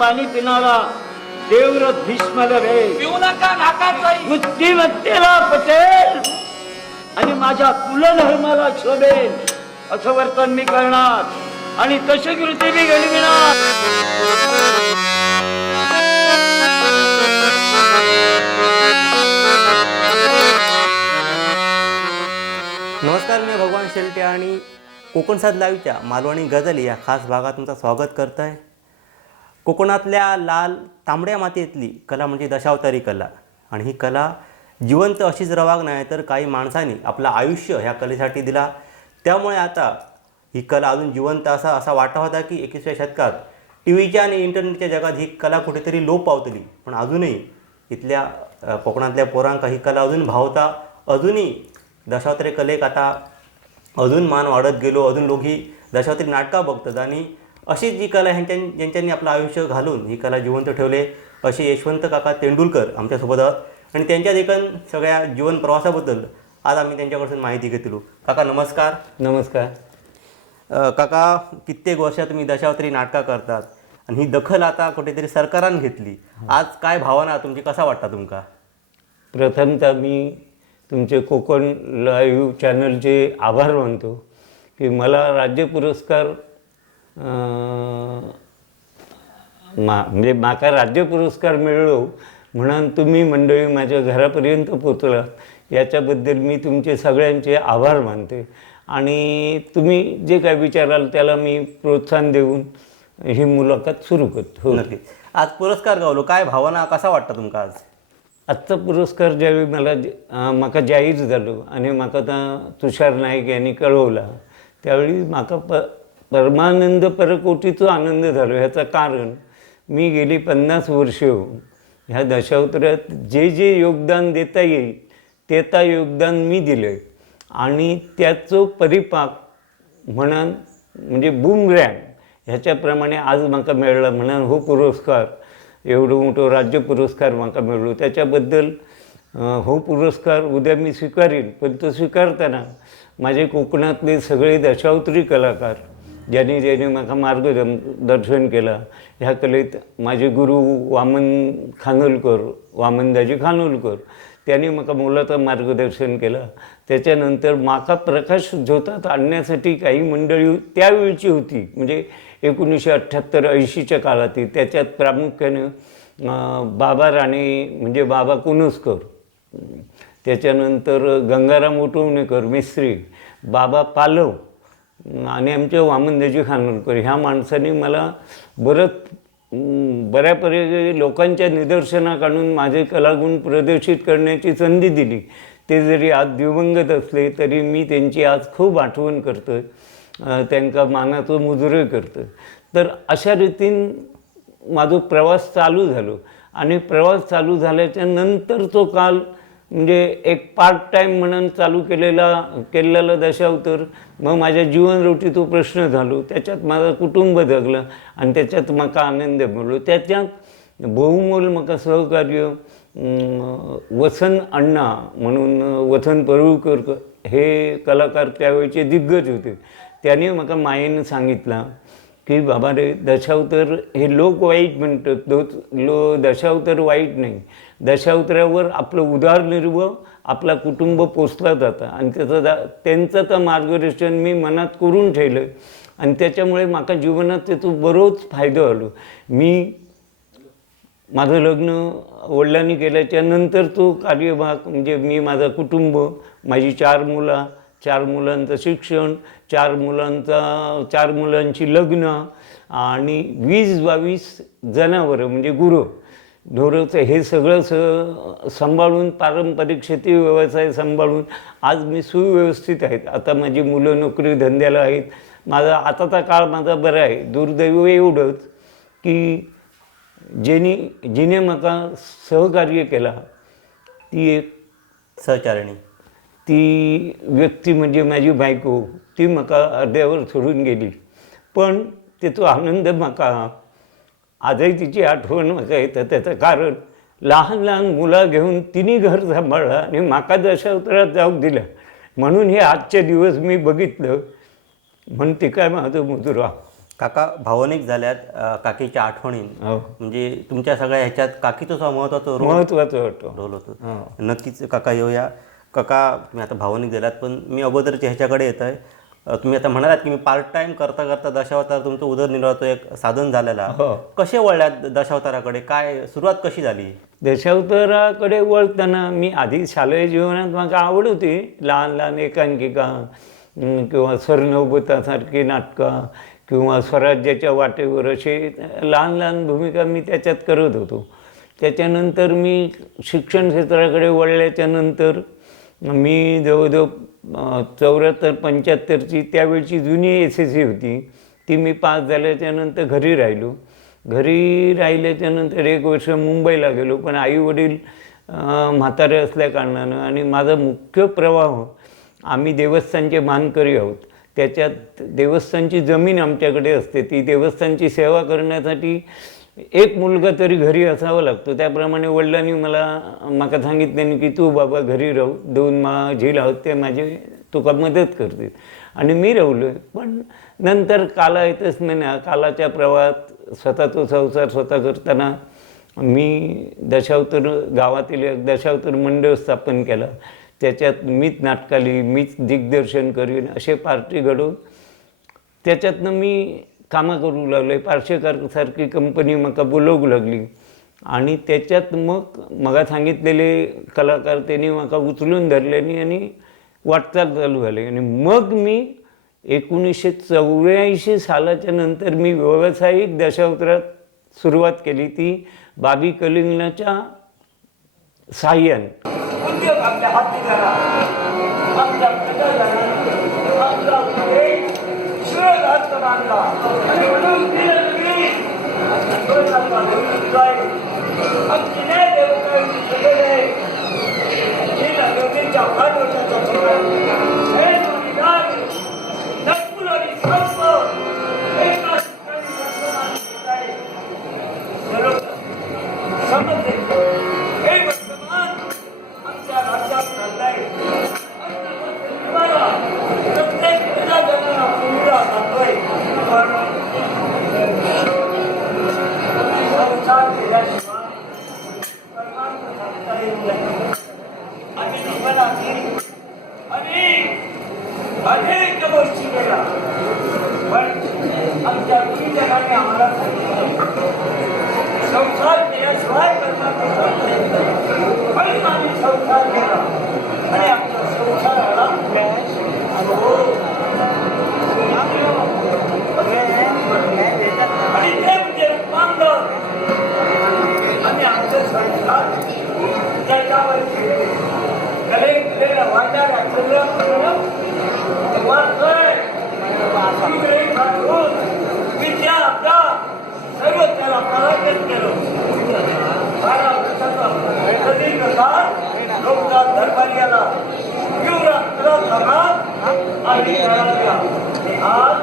पाणी पिणारा देवव्रत भीष्म लढे पिऊ नका नाकात बुद्धिमत्तेला पटेल आणि माझ्या कुलधर्माला शोभेल असं वर्तन मी करणार आणि तशी कृती मी घडविणार. नमस्कार, मी भगवान शेलटे आणि कोकण साद लाईव्हच्या मालवणी गझल या खास भागात तुमचं स्वागत करत आहे. कोकणातल्या लाल तांबड्या मातीतली कला म्हणजे दशावतारी कला, आणि ही कला जिवंत अशीच रवाग नाही तर काही माणसांनी आपलं आयुष्य ह्या कलेसाठी दिला. त्यामुळे आता ही कला अजून जिवंत असा वाटा होता की 21व्या शतकात टी व्हीच्या आणि इंटरनेटच्या जगात ही कला कुठेतरी लोप पावतली, पण अजूनही इथल्या कोकणातल्या पोरांका ही कला अजून भावता. अजूनही दशावतारी कलेक आता अजून मान वाढत गेलो, अजून लोक ही दशावतारी नाटकं बघतात आणि अशी जी कला ज्यांच्यांनी आपलं आयुष्य घालून ही कला जिवंत ठेवले असे यशवंत काका तेंडुलकर आमच्यासोबत आहोत. आणि त्यांच्या देखील सगळ्या जीवन प्रवासाबद्दल आज आम्ही त्यांच्याकडून माहिती घेतलो. काका नमस्कार. नमस्कार. काका, कित्येक वर्ष तुम्ही दशावतारी नाटकं करतात आणि ही दखल आता कुठेतरी सरकारानं घेतली. आज काय भावना तुमची, कसा वाटता तुमका? प्रथमतः मी तुमचे कोकण लाईव्ह चॅनलचे आभार मानतो की मला राज्य पुरस्कार म्हणजे माका राज्य पुरस्कार मिळलो म्हणून तुम्ही मंडळी माझ्या घरापर्यंत पोचला, याच्याबद्दल मी तुमचे सगळ्यांचे आभार मानते. आणि तुम्ही जे काय विचाराल त्याला मी प्रोत्साहन देऊन ही मुलाखत सुरू करतो. नक्की. आज पुरस्कार गावलो, काय भावना, कसा वाटतं तुमका आज? आजचा पुरस्कार ज्यावेळी माका जाहीर झालो आणि माका तुषार नाईक यांनी कळवला त्यावेळी माका परमानंद परकोटीचो आनंद झालो. ह्याचं कारण मी गेली 50 वर्ष ह्या दशावतारात जे जे योगदान देता येईल तेता योगदान मी दिलं आहे आणि त्याचं परिपाक म्हणून म्हणजे बूमरँग ह्याच्याप्रमाणे आज माका मिळाला म्हणून हो पुरस्कार, एवढं मोठं राज्य पुरस्कार माका मिळलो. त्याच्याबद्दल हो पुरस्कार उद्या मी स्वीकारीन, पण तो स्वीकारताना माझे कोकणातले सगळे दशावतारी कलाकार ज्यांनी माका मार्गदर्शन केलं ह्या कलेत, माझे गुरु वामन खानोलकर, वामनदाजी खानोलकर, त्यांनी माका मोलाचं मार्गदर्शन केलं. त्याच्यानंतर माका प्रकाश झोतात आणण्यासाठी काही मंडळी त्यावेळची होती, म्हणजे 1978-80च्या काळातील. त्याच्यात प्रामुख्यानं बाबा राणे म्हणजे बाबा कुनुसकर, त्याच्यानंतर गंगाराम उटवणेकर मिस्त्री, बाबा पालव आणि आमचे वामनदाजी खानोलकर, ह्या माणसांनी मला बऱ्यापैकी लोकांच्या निदर्शनात आणून माझे कलागुण प्रदर्शित करण्याची संधी दिली. ते जरी आज दिवंगत असले तरी मी त्यांची आज खूप आठवण करतो आहे, त्यांना मानाचं मुजरे करतं. तर अशा रीतीने माझा प्रवास चालू झालो आणि प्रवास चालू झाल्याच्या नंतरचा काल म्हणजे एक पार्ट टाईम म्हणून चालू केलेला दशावतार मग माझ्या जीवनरोटी तो प्रश्न झालो. त्याच्यात माझं कुटुंब जगलं आणि त्याच्यात माका आनंद मिळलो. त्याच्यात बहुमोल माका सहकार्य वसंत अण्णा म्हणून वसंत परुळकर हे कलाकार त्यावेळेचे दिग्गज होते. त्याने माका मायेनं सांगितलं की बाबा रे, दशावतार हे लोक वाईट म्हणतात, दशावतार वाईट नाही, दशावतारावर आपलं उदरनिर्वाह आपला कुटुंब पोचला जातं आणि त्यांचं तर मार्गदर्शन मी मनात करून ठेवलं आणि त्याच्यामुळे माका जीवनात त्याचं बरोच फायदा झालो. मी माझं लग्न वडिलांनी केल्याच्या नंतर तो कार्यभाग म्हणजे मी माझं कुटुंब, माझी 4 मुलांचं शिक्षण, 4 मुलांची लग्न आणि 20-22 जनावरं म्हणजे ढोरं हे सगळं सांभाळून पारंपरिक शेती व्यवसाय सांभाळून आज मी सुव्यवस्थित आहेत. आता माझी मुलं नोकरी धंद्याला आहेत. आताचा काळ माझा बरा आहे. दुर्दैव एवढंच की जिने माका सहकार्य केला ती एक सहचारिणी, ती व्यक्ती म्हणजे माझी बायको, ती माका अर्ध्यावर सोडून गेली. पण त्याचा आनंद माका आजही तिची आठवण माका येतं. त्याचं कारण लहान लहान मुलं घेऊन तिने घर सांभाळलं आणि माका दशावतारात जाऊ दिलं. म्हणून हे आजचे दिवस मी बघितलं म्हणते काय माझं मुजरा. काका भावनिक झाल्यात काकीच्या आठवणी हो. म्हणजे तुमच्या सगळ्या ह्याच्यात काकीचा सुद्धा महत्त्वाचा महत्त्वाचं वाटतं. रोल होतो. नक्कीच काका येऊया. काका तुम्ही आता भावनिक झाल्यात, पण मी अगोदरच्या ह्याच्याकडे येत आहे. तुम्ही आता म्हणालात की मी पार्ट टाइम करता करता दशावतार तुमचं उदरनिर्वाहाचं एक साधन झालेला. हो. कसे वळल्यात दशावताराकडे, काय सुरुवात कशी झाली? दशावताराकडे वळताना मी आधी शालेय जीवनात माझा आवड होती. लहान लहान एकांकिका किंवा स्वरनौबतासारखी नाटकं किंवा स्वराज्याच्या वाटेवर असे लहान लहान भूमिका मी त्याच्यात करत होतो. त्याच्यानंतर मी शिक्षण क्षेत्राकडे वळल्याच्यानंतर मी जवळजवळ 74-75ची त्यावेळची जुनी SSC होती, ती मी पास झाल्याच्यानंतर घरी राहिलो. घरी राहिल्याच्यानंतर 1 वर्ष मुंबईला गेलो, पण आईवडील म्हातारे असल्या कारणानं आणि माझा मुख्य प्रवाह, आम्ही देवस्थानचे मानकरी आहोत. त्याच्यात देवस्थानची जमीन आमच्याकडे असते. ती देवस्थानची सेवा करण्यासाठी एक मुलगा तरी घरी असावा लागतो. त्याप्रमाणे वडिलांनी माका सांगितलं की तू बाबा घरी राहू, 2 झील आहोत ते माझे तुका मदत करतील, आणि मी राहिलो. पण नंतर काला येतच नाही. कालाच्या प्रवाहात स्वतःचा संसार स्वतः करताना मी दशावतार गावातील एक दशावतार मंडळ स्थापन केला. त्याच्यात मीच नाटकाली, मीच दिग्दर्शन करीन असे पार्टी घडवून त्याच्यातनं मी कामं करू लागले. पार्श्वकारसारखी कंपनी मला बोलवू लागली, आणि त्याच्यात मग सांगितलेले कलाकार त्यांनी मला उचलून धरल्याने आणि वाटचाल चालू झाली. आणि मग मी 1984 सालाच्या नंतर मी व्यावसायिक दशावतारात सुरुवात केली, ती बाबी कलिंगनाच्या साह्याने. उद्योग आपल्या हाती झाला, आपल्या प्रजाजनाने आपला उद्योग शिवरात मानला आणि म्हणून दिलं तुम्ही दोषाचा धरून जाईल. आमची न्याय देवतांनी केलेले गेल्या योगीच्या भागवताचा प्रकार हे जोडीदार नागपूर आणि संप एकाच ठिकाणी वर्तमान होत आहे. बरोबर समजले हे वर्तमान आमच्या राज्यात चाललंय. तुम्हाला प्रत्येक प्रजाजनाला मुलगा जातोय, पण संसार केल्याशिवाय परमार्थ साधता येत नाही. आम्ही जीवनातील अनेक गोष्टी केल्या, पण आमच्या गुरुजनाने आम्हाला सांगितलं संसार केल्याशिवाय परमार्थ साधता येत नाही. म्हणून आम्ही संसार केला आणि आमच्या संसाराला आणि ते म्हणजे रूपांतर. आम्ही आमचं संसार त्याच्यावर केले. गलेला वाटायला विद्या आपला सर्व त्याला पराजत केलं. 12 वर्षाचा प्रदीर्घ काळ लोकनाथ दरबारियाला आणि आज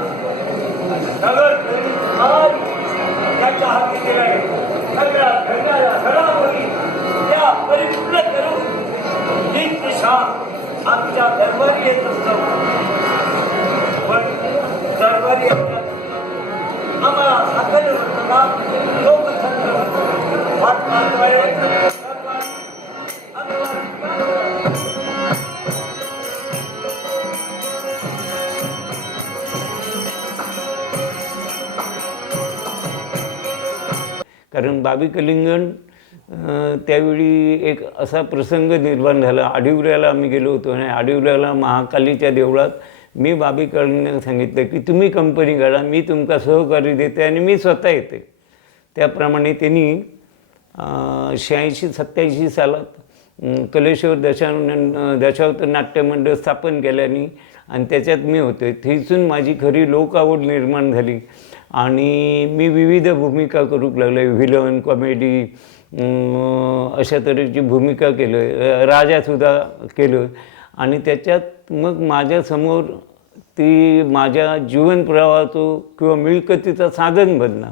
नगर त्याच्या हाती दिले. सगळ्या घडणाऱ्या घडामोडी त्या परिपूर्ण करून ही दिशा आमच्या दरबारी येत असतो. पण दरबारी आम्हाला साखर लोकसंग्रह कारण बाबी कलिंगण त्यावेळी एक असा प्रसंग निर्माण झाला. आडिवऱ्याला आम्ही गेलो होतो आणि आडिवऱ्याला महाकालीच्या देवळात मी बाबी कलिंगण सांगितलं की तुम्ही कंपनी काढा, मी तुमका सहकार्य देते आणि मी स्वतः येते. त्याप्रमाणे त्यांनी 86-87 सालात कलेश्वर दशावतार नाट्य मंडळ स्थापन केल्याने आणि त्याच्यात मी होते. तिथून माझी खरी लोकआवड निर्माण झाली आणि मी विविध भूमिका करू लागले. व्हिलन, कॉमेडी अशा तऱ्हेची भूमिका केलं, राजासुद्धा केलं. आणि त्याच्यात मग माझ्यासमोर ती माझ्या जीवनप्रवाहाचं किंवा मिळकतीचं साधन बनला.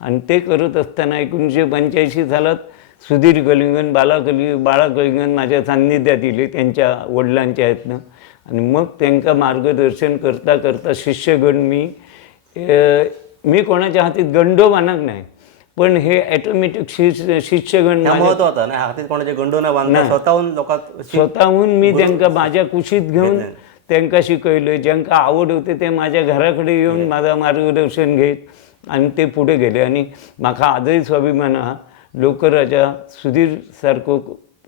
आणि ते करत असताना 1985 सालात सुधीर कलिंगण, बाळा कलिंगण माझ्या सान्निध्यात येले त्यांच्या वडिलांच्या ह्यातनं. आणि मग त्यांना मार्गदर्शन करता करता शिष्यगण मी मी कोणाच्या हातीत गंडो मानक नाही, पण हे ॲटोमॅटिक शिष्यगण हा महत्व होता ना, हातीत कोणाचे गंडो न बांधता स्वतःहून लोकांक स्वतःहून मी त्यांना माझ्या कुशीत घेऊन त्यांना शिकवलं. ज्यांका आवड होते ते माझ्या घराकडे येऊन माझा मार्गदर्शन घेत आणि ते पुढे गेले. आणि म्हाका आजही स्वाभिमान हा लोकराजा सुधीर सारखो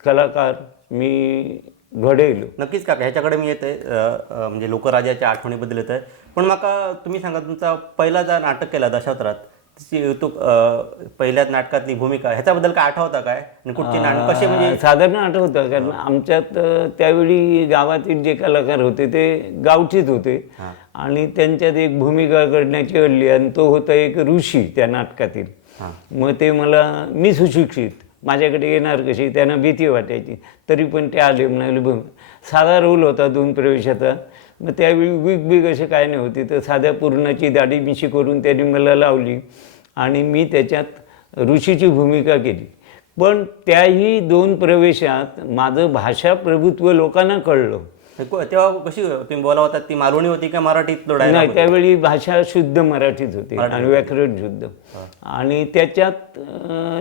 कलाकार मी घडयलो. नक्कीच काका, ह्याच्याकडे मी येते म्हणजे लोकराजाच्या आठवणीबद्दल येत आहे. पण माका तुम्ही सांगा, तुमचा पहिला जो नाटक केला दशावतारात, तो पहिल्याच नाटकातली भूमिका, ह्याच्याबद्दल काय आठवता काय, आणि कुठची नाटक कशी, म्हणजे साधारण आठवतं. कारण आमच्यात त्यावेळी गावातील जे कलाकार होते ते गावचीच होते आणि त्यांच्यात एक भूमिका करण्याची अडली आणि तो होता एक ऋषी त्या नाटकातील. मग ते मी सुशिक्षित, माझ्याकडे येणार कशी, त्यांना भीती वाटायची, तरी पण ते आले. म्हणाले साधा रोल होता 2 प्रवेशाचा. मग त्यावेळी विग असे काय नाही होते, तर साध्या पूर्णाची दाढी मिशी करून त्यांनी मला लावली आणि मी त्याच्यात ऋषीची भूमिका केली. पण त्याही 2 प्रवेशात माझं भाषा प्रभुत्व लोकांना कळलं. तेव्हा कशी तुम्ही बोला होता, ती मालवणी होती का मराठीत नाही, त्यावेळी भाषा शुद्ध मराठीच होती आणि व्याकरण शुद्ध. आणि त्याच्यात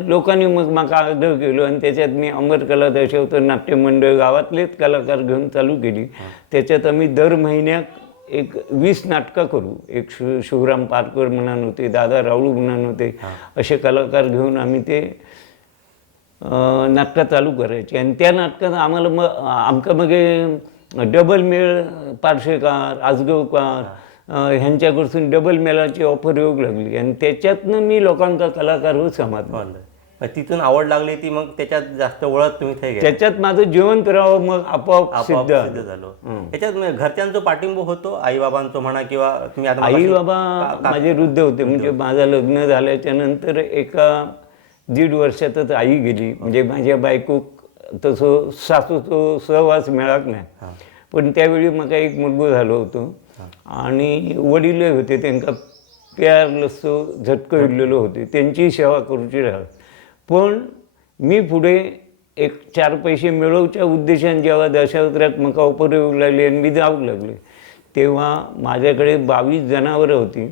लोकांनी मग मला आग्रह केलो आणि त्याच्यात मी अमर कला दशावतार नाट्य मंडळ गावातलेच कलाकार घेऊन चालू केली. त्याच्यात आम्ही दर महिन्यात एक 20 नाटकं करू. एक शिवराम पारकर म्हणून होते, दादा राऊळ म्हणून होते, असे कलाकार घेऊन आम्ही ते नाटकं चालू करायची. आणि त्या नाटकात आम्हाला मग डबल मेळ, पार्श्वेकार, आजगावकार ह्यांच्याकडून डबल मेळाची ऑफर येऊ लागली आणि त्याच्यातनं मी लोकांचा कलाकार हो समजला. तिथून आवड लागली ती, मग त्याच्यात जास्त ओळख तुम्ही त्याच्यात माझं जिवंत राहावं मग आपोआप सिद्ध झालो. त्याच्यात घरच्यांचा पाठिंबा होतो, आई बाबांचा म्हणा, किंवा तुम्ही आता आई बाबा माझे वृद्ध होते. म्हणजे माझं लग्न झाल्याच्या नंतर 1.5 वर्षातच आई गेली. म्हणजे माझ्या बायको तसं सासूचं सहवास मिळत नाही. पण त्यावेळी मला एक मुलगा झालो होतो आणि वडील होते, त्यांना प्यार लसो झटकं इडलेलं होते, त्यांची सेवा करूची राहत. पण मी पुढे एक 4 पैसे मिळवच्या उद्देशाने जेव्हा दशावतारात मका ऑफर येऊ लागले आणि मी जाऊ लागले, तेव्हा माझ्याकडे 22 जनावरं होती.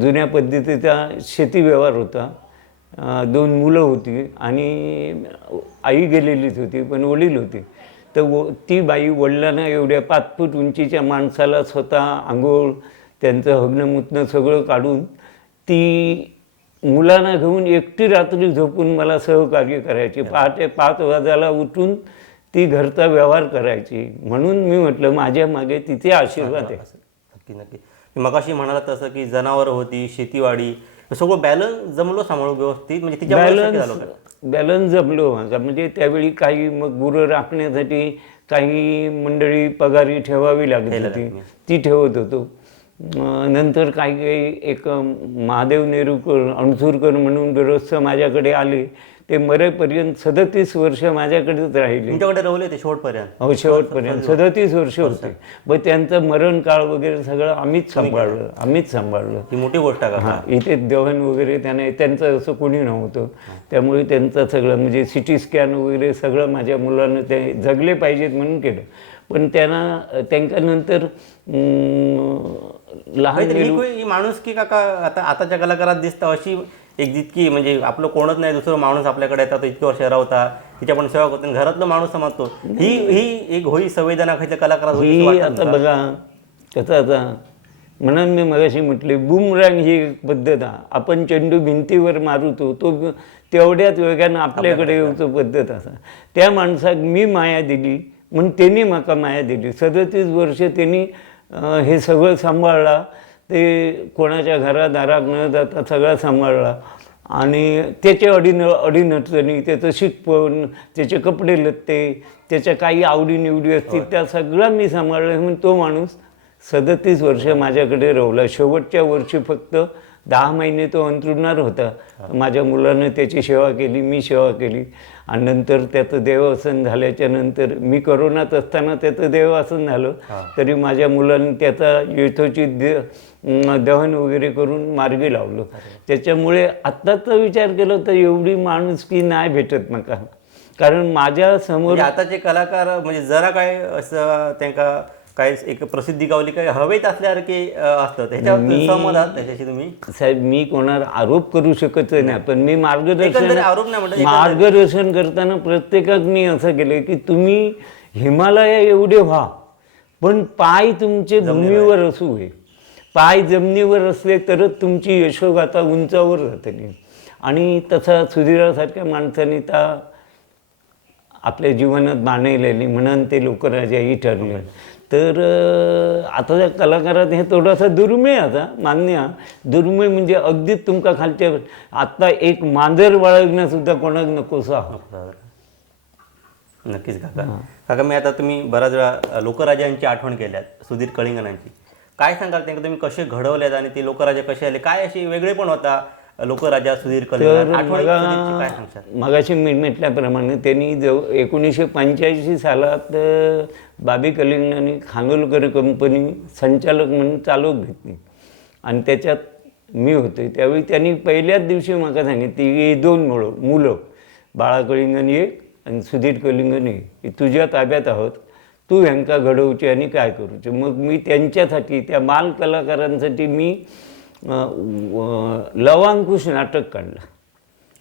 जुन्या पद्धतीचा शेती व्यवहार होता. 2 मुलं होती आणि आई गेलेलीच होती, पण वडील होते. तर ती बाई वडिलांना एवढ्या 5 फूट उंचीच्या माणसाला स्वतः आंघोळ, त्यांचं हगणं सगळं काढून ती मुलांना घेऊन एकटी रात्री झोपून मला सहकार्य करायची. पहाटे 5 वाजायला उठून ती घरचा व्यवहार करायची. म्हणून मी म्हटलं माझ्या मागे तिचे आशीर्वाद आहे. नक्की नक्की. मगाशी म्हणाला तसं की जनावरं होती, शेतीवाडी, सगळं बॅलन्स जमलो सांभाळू व्यवस्थित, म्हणजे तिच्या बॅलन्स जमलो माझा. म्हणजे त्यावेळी काही मग गुरं राखण्यासाठी काही मंडळी पगारी ठेवावी लागली होती, ती ठेवत होतो. नंतर काही एक महादेव नेरुकर, अणसुरकर म्हणून गृहस्थ माझ्याकडे आले. ते मरेपर्यंत 37 वर्ष माझ्याकडेच राहिले. तुमच्याकडे राहिले ते शेवटपर्यंत? हो, शेवटपर्यंत 37 वर्ष होते. मग त्यांचं मरण काळ वगैरे सगळं आम्हीच सांभाळलं. ही मोठी गोष्ट आहे. हां, इथे दहन वगैरे त्यांचं असं कोणी नव्हतं, त्यामुळे त्यांचं सगळं म्हणजे CT स्कॅन वगैरे सगळं माझ्या मुलांना ते जगले पाहिजेत म्हणून केलं. पण त्यांना नंतर लहान ही माणूस की काका आताच्या कलाकारात दिसतं अशी एक, जितकी म्हणजे आपलं कोणच नाही दुसरं माणूस आपल्याकडे येतात, इतके वर्ष राहता, तिच्या पण सेवा करतो, घरातलं माणूस समजतो. ही एक होई संवेदना खायच्या कलाकारात. आता बघा कसं, आता म्हणून मी मगाशी म्हटले बुमरँग ही एक पद्धत आहे. आपण चेंडू भिंतीवर मारुतो, तो तेवढ्याच वेगानं आपल्याकडे येऊचो पद्धत असा. त्या माणसाक मी माया दिली म्हणून त्यांनी माका माया दिली. 37 वर्ष त्यांनी हे सगळं सांभाळला. ते कोणाच्या घरादारात न जाता सगळा सांभाळला आणि त्याचे अडीनडचणी, त्याचं शिकपण, त्याचे कपडे लत्ते, त्याच्या काही आवडीनिवडी असतील त्या सगळा मी सांभाळला. म्हणून तो माणूस 37 वर्ष माझ्याकडे राहिला. शेवटच्या वर्षी फक्त 10 महिने तो अंथरुणावर होता. माझ्या मुलानं त्याची सेवा केली, मी सेवा केली. आणि नंतर त्याचं देवासन झाल्याच्या नंतर मी करोनात असताना त्याचं देवासन झालं, तरी माझ्या मुलांनी त्याचा यथोचित दहन वगैरे करून मार्गी लावलं. त्याच्यामुळे आत्ताचा विचार केला तर एवढी माणुसकी नाही भेटत नका. कारण माझ्या समोर आताचे कलाकार म्हणजे जरा काय असं त्यांना काय एक प्रसिद्धी गावली काय हवेत असल्यासारखे असतं त्याच्यावर सहमत आहात त्याच्याशी तुम्ही? साहेब मी कोणावर आरोप करू शकत नाही, पण मी एकंदरीत आरोप नाही म्हणत, मार्गदर्शन करताना प्रत्येकात मी असं केलं की तुम्ही हिमालय एवढे व्हा, पण पाय तुमचे भूमीवर असू नये. पाय जमिनीवर असले तरच तुमची यशोगाथा उंचावर जाते. आणि तसा सुधीरासारख्या माणसाने तर आपल्या जीवनात बाणवलेली म्हणून ते लोकराजाही ठरले. तर आता त्या कलाकारात हे थोडासा दुर्मिळ आता मान्य, दुर्मिळ म्हणजे अगदीच तुमका खालच्या आत्ता एक मांजर बाळगण्यासुद्धा कोणाक नकोसा. नक्कीच काका मी आता तुम्ही बऱ्याच वेळा लोकराजांची आठवण केल्यात, सुधीर कलिंगनांची. काय सांगाल त्यांना तुम्ही कसे घडवल्यात आणि ते लोकराजा कसे आले, काय अशी वेगळे पण होता लोकराजा सुधीर कलिंगन आठवणी काय सांगतात? मगाशी मी म्हटल्याप्रमाणे त्यांनी 1985 सालात बाबी कलिंगनांनी खानोलकर कंपनी संचालक म्हणून चालवून घेतली आणि त्याच्यात मी होते. त्यावेळी त्यांनी पहिल्याच दिवशी मला सांगितली की 2 मुलं बाळा कलिंगन एक आणि सुधीर कलिंगन एक तुझ्या ताब्यात आहोत, तू ह्यांका घडवचे आणि काय करूचे. मग मी त्यांच्यासाठी त्या बाल कलाकारांसाठी मी लवांकुश नाटक काढलं.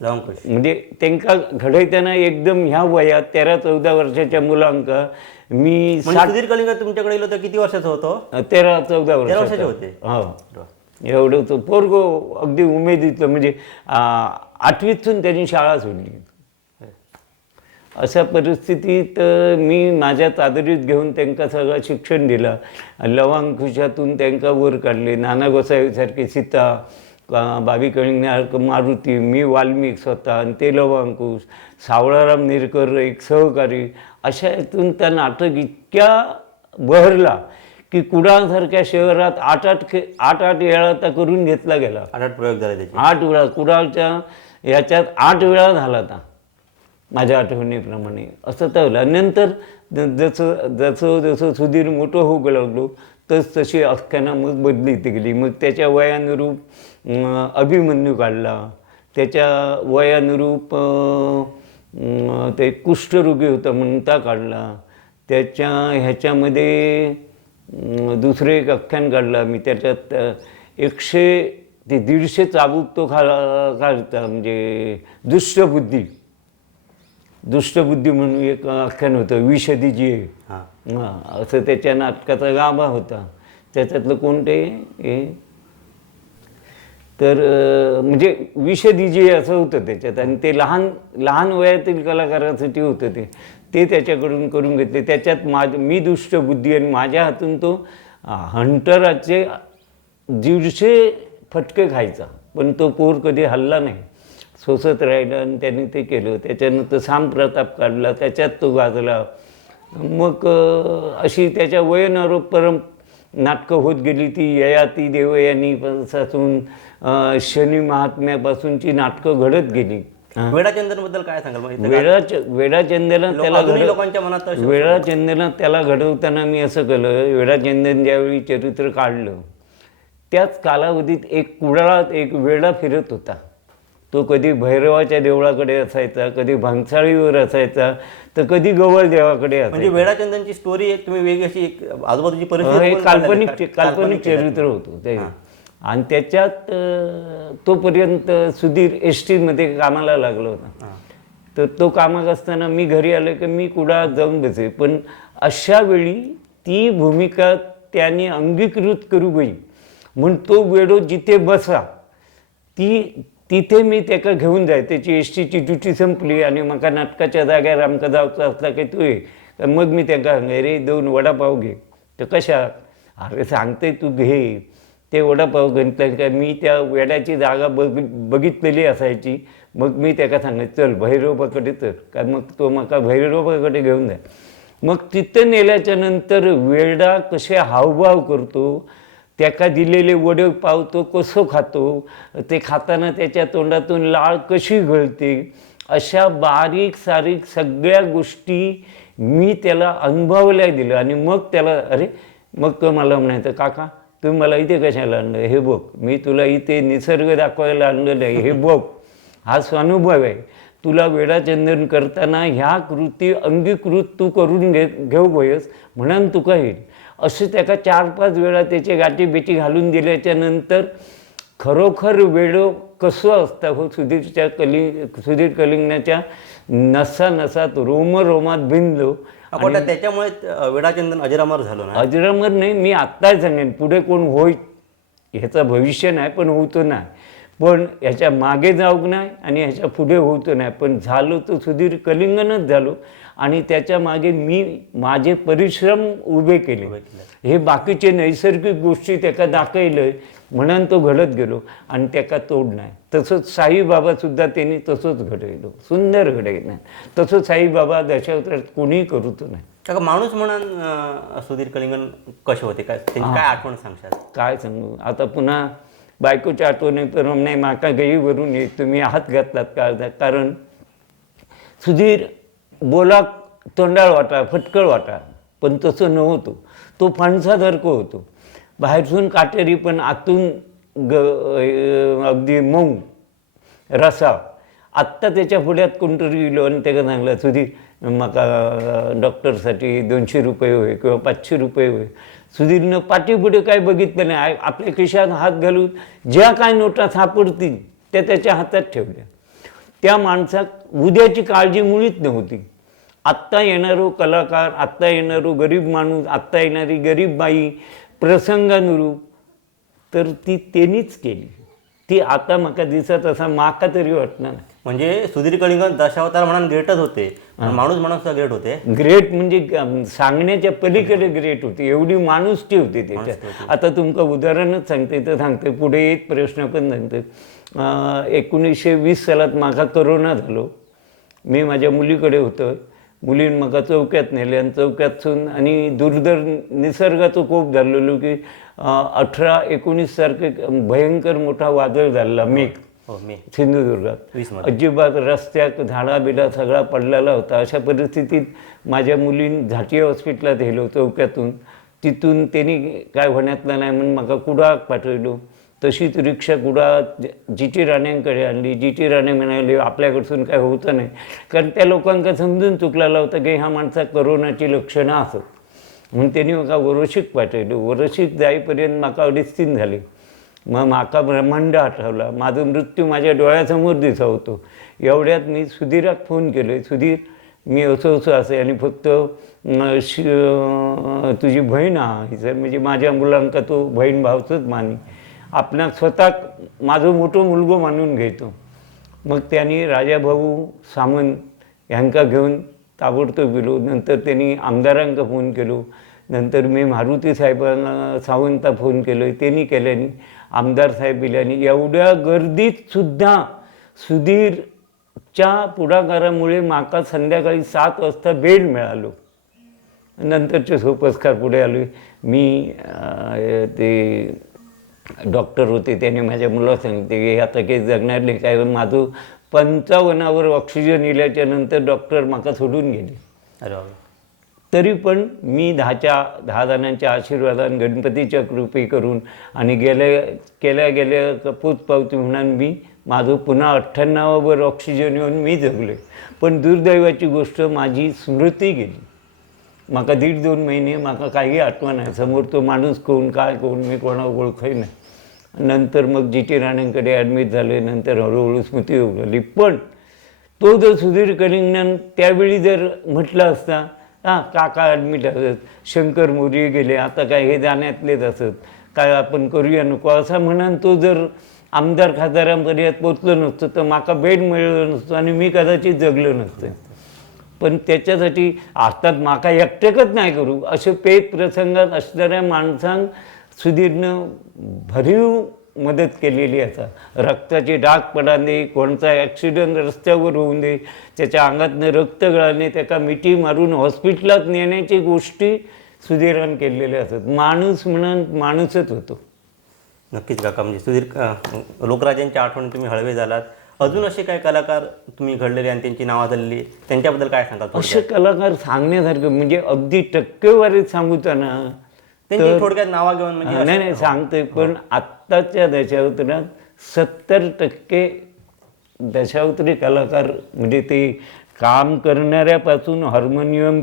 लवांकुश म्हणजे त्यांना घडवताना एकदम ह्या वयात 13-14 वर्षाच्या मुलांका मी सुधीर कलिंगन तुमच्याकडे येलो तर किती वर्षाचं होतं? 13-14 वर्षाचे होते. हो एवढं होतं. पोरगो अगदी उमेदीतलं, म्हणजे 8वीतून त्यांनी शाळा सोडली. अशा परिस्थितीत मी माझ्या चादरीत घेऊन त्यांना सगळं शिक्षण दिलं. लवांकुशातून त्यांना वर काढले. नाना गोसावीसारखे सीता, बाबी कलिंगनासारखं मारुती, मी वाल्मिक स्वतः आणि ते लवांकुश, सावळाराम निरकर एक सहकारी. अशा यातून त्या नाटक इतक्या बहरला की कुडाळसारख्या शहरात 8 वेळा आता करून घेतला गेला. 8 प्रयोग झाले त्याचे. 8 वेळा कुडाळच्या ह्याच्यात 8 वेळा झाला आता माझ्या आठवणीप्रमाणे. असं तर नंतर जसं सुधीर मोठं होऊ लागलो तशी आख्यानं मग बदलीत गेली. मग त्याच्या वयानुरूप अभिमन्यू काढला, त्याच्या वयानुरूप ते कुष्ठरोगी होता म्हणून ता काढला, त्याच्या ह्याच्यामध्ये दुसरं एक आख्यान काढला मी. त्याच्यात 100 ते 150 चाबूक तो काढता, म्हणजे दुष्टबुद्धी म्हणून एक आख्यान होतं. विषदिजी असं त्याच्या नाटकाचा गाभा होता. त्याच्यातलं कोणते हे तर म्हणजे विषदिजी असं होतं त्याच्यात. आणि ते लहान वयातील कलाकारासाठी होतं ते त्याच्याकडून करून घेतले. त्याच्यात मी दुष्टबुद्धी आणि माझ्या हातून तो हंटराचे 150 फटके खायचा, पण तो पोर कधी हल्ला नाही, सोसत राहिलं आणि त्यांनी ते केलं. त्याच्यानंतर साम प्रताप काढला, त्याच्यात तो गाजला. मग अशी त्याच्या वयनारोप नाटकं होत गेली. ती ययाती देवयानी पासून शनी महात्म्यापासूनची नाटकं घडत गेली. वेडाचंदनबद्दल काय सांगाल? वेडाचंदनात त्याला घडवताना मी असं केलं. वेडाचंदन ज्यावेळी चरित्र काढलं त्याच कालावधीत एक कुडाळात एक वेडा फिरत होता. तो कधी भैरवाच्या देवळाकडे असायचा, कधी भांगसाळीवर असायचा, तर कधी गवळ देवाकडे असायचा. म्हणजे वेडाचंदनची स्टोरी एक तुम्ही वेगळी अशी एक आजूबाजूची परिस्थिती काल्पनिक चरित्र होतं ते. आणि त्याच्यात तोपर्यंत सुधीर एसटीमध्ये कामाला लागला होता. तर तो कामात असताना मी घरी आलो की मी कुडाळात जाऊन बसे. पण अशा वेळी ती भूमिका त्याने अंगीकृत करू गई म्हणून तो वेडो जिथे बसा तिथे मी त्याला घेऊन जाय. त्याची एसटीची ड्युटी संपली आणि मका नाटकाच्या जाग्यावर आमका जायचं असला की तू ये. मग मी त्याला सांगे, रे 2 वडापाव घे. तर कशा? अरे सांगते तू घे. ते वडापाव घेतलं का मी त्या वेड्याची जागा बघितलेली असायची. मग मी त्याला सांगायचं चल भैरवबाकडे तर का, मग तो मका भैरवबाकडे घेऊन जाय. मग तिथं नेल्याच्या नंतर वेडा कसे हावभाव करतो, त्याका दिलेले वडेपाव तो कसं खातो, ते खाताना त्याच्या तोंडातून लाळ कशी गळते, अशा बारीक सारीक सगळ्या गोष्टी मी त्याला अनुभवायला दिलं. आणि मग त्याला मग तो मला म्हणायचं, काका तुम्ही मला इथे कशाला आणलं? हे बघ मी तुला इथे निसर्ग दाखवायला आणलेलं आहे, हे बघ हा स्वानुभव आहे. तुला वेडाचंदन करताना ह्या कृती अंगीकृत तू करून घेऊ वयस म्हणून तुका येईल. असं त्याका 4-5 वेळा त्याचे गाठी बिटी घालून दिल्याच्या नंतर खरोखर वेडो कसं असतं हो सुधीर कलिंगनाच्या नसा नसात रोमात भिनलो. आपण त्याच्यामुळे वेडाचंदन अजरामर झालो ना. अजरामर नाही, मी आत्ताच सांगेन पुढे कोण होय ह्याचं भविष्य नाही, पण होतो नाही, पण ह्याच्या मागे जाऊक नाही आणि ह्याच्या पुढे होतो नाही, पण झालो तो सुधीर कलिंगनच झालो. आणि त्याच्या मागे मी माझे परिश्रम उभे केले. हे बाकीचे नैसर्गिक गोष्टी त्याला दाखवलं म्हणून तो घडत गेलो आणि त्याका तोड नाही. तसंच साईबाबासुद्धा त्यांनी तसंच घडवलं, सुंदर घडवलं. तसं साईबाबा दशावतारात कोणीही करूच नाही. का माणूस म्हणून सुधीर कलिंगन कसे होते, काय त्यांची काय आठवण सांगशाल? काय सांगू आता, पुन्हा बायकोच्या आठवणी तर नाही माका गईवरून येत तुम्ही हात घातलात का, कारण सुधीर बोला तोंडाळ वाटा फटकळ वाटा, पण तसं नव्हतं. तो फणसासारखं होतो, बाहेरसून काटेरी पण आतून अगदी मऊ रसा. आत्ता त्याच्या पुढ्यात कोणतरी गेलो आणि त्याला सांगला सुधीर माका डॉक्टरसाठी 200 रुपये होय किंवा 500 रुपये होय. सुधीरनं पाठीपुढे काय बघितलं नाही, आपल्या खिशात हात घालून ज्या काय नोटा सापडतील त्या त्याच्या हातात ठेवल्या. त्या माणसात उद्याची काळजी मुळीच नव्हती. आत्ता येणारो कलाकार, आत्ता येणारो गरीब माणूस, आत्ता येणारी गरीब बाई प्रसंगानुरूप तर ती त्यांनीच केली. ती आता माका दिसत असा माका तरी वाटणार नाही. म्हणजे सुधीर कलिंगन दशावतार म्हणून ग्रेटच होते, माणूस म्हणून सुद्धा ग्रेट होते. ग्रेट म्हणजे सांगण्याच्या पलीकडे ग्रेट होती, एवढी माणुसकी होती त्याच्यात. आता तुमचं उदाहरणच सांगते तर सांगते, पुढे एक प्रश्न पण सांगते. 1920 सालात माका करोना झालो. मी माझ्या मुलीकडे होतो, मुलीन म्हाका चौक्यात नेले आणि चौक्यातसून आणि दुर्धर निसर्गाचं कोप झालेलो की 18-19 सारखे भयंकर मोठा वादळ झालेला मेघ सिंधुदुर्गात. अजिबात रस्त्यात झाडा बिडा सगळा पडलेला होता. अशा परिस्थितीत माझ्या मुलीन झाटी हॉस्पिटलात गेलो चौक्यातून. तिथून त्यांनी काय होण्यातलं नाही म्हणून म्हाका कुडाक पाठवलो. तशीच रिक्षा कुडा जी राण्यांकडे आणली. जी राणे म्हणाले आपल्याकडसून काय होतं नाही, कारण त्या लोकांका समजून चुकलेला होता की ह्या माणसात करोनाची लक्षणं असत म्हणून त्यांनी म्हाका वरशीक पाठवलं. वरशीक जाईपर्यंत म्हाका 2.5-3 झाले. मग म्हाका ब्रह्मांड आठवला, माझा मृत्यू माझ्या डोळ्यासमोर दिसा होतो. एवढ्यात मी सुधीराक फोन केलो, सुधीर मी असं असे आणि फक्त तुझी बहीण आहे सर, म्हणजे माझ्या मुलांका तो बहीण भावचंच मानी, आपणाक स्वतः माझं मोठं मुलगो मानून घेतो. मग त्यांनी राजाभाऊ सामंत ह्यांका घेऊन ताबडतोब गेलो. नंतर त्यांनी आमदारांका फोन केलो. नंतर मी मारुती साहेबांना सावंता फोन केलो, त्यांनी केल्याने आमदार साहेब दिल्याने. एवढ्या गर्दीत सुद्धा सुधीरच्या पुढाकारामुळे माका संध्याकाळी 7 वाजता बेड मिळालो. नंतरचे सोपस्कार पुढे आलो. मी ते डॉक्टर होते, त्याने माझ्या मुलाला सांगितले की आता काही जगणार नाही, काय माझं 55वर ऑक्सिजन इल्याच्या नंतर डॉक्टर माका सोडून गेले. अरे तरी पण मी 10 जणांच्या आशीर्वादाने गणपतीच्या कृपे करून आणि गेल्या पोचपावती म्हणून मी माझं पुन्हा 98वर ऑक्सिजन येऊन मी जगले. पण दुर्दैवाची गोष्ट माझी स्मृती गेली. माका 1.5-2 महिने माका काही आठवण नाही, समोर तो माणूस कोण काय कोण मी कोणा ओळखही नाही. नंतर मग जी राणेंकडे ॲडमिट झाले, नंतर हळूहळू स्मृती उघडली. पण तो जर सुधीर कलिंगन त्यावेळी जर म्हटलं असता काका ॲडमिट असत, शंकर मोरी गेले, आता काय हे जाण्यातलेच असत, काय आपण करूया नको असं म्हणून तो जर आमदार खासदारांपर्यंत पोचलो नसतं तर माका बेड मिळलं नसतं आणि मी कदाचित जगलो नसतं. पण त्याच्यासाठी आत्ताच माका एकटेकच नाही करू, असे पेट प्रसंगात असणाऱ्या माणसांक सुधीरनं भरीव मदत केलेली असा. रक्ताची डाग पडा दे, कोणता ॲक्सिडेंट रस्त्यावर होऊन दे, त्याच्या अंगातनं रक्त गळाने त्याला मिठी मारून हॉस्पिटलात नेण्याची गोष्टी सुधीरान केलेल्या असतात. माणूस म्हणून माणूसच होतो. नक्कीच काका, म्हणजे सुधीर लोकराजांच्या आठवणी तुम्ही हळवे झालात. अजून असे काय कलाकार तुम्ही घडलेले आणि त्यांची नावं झालेली, त्यांच्याबद्दल काय सांगाल? असे कलाकार सांगण्यासारखं म्हणजे अगदी टक्केवारीत सांगूचा ना, त्यांची थोडक्यात नावा घेऊन म्हणजे नाही सांगते. पण आत्ताच्या दशावतारात 70% दशावतारी कलाकार म्हणजे ते काम करणाऱ्यापासून हार्मोनियम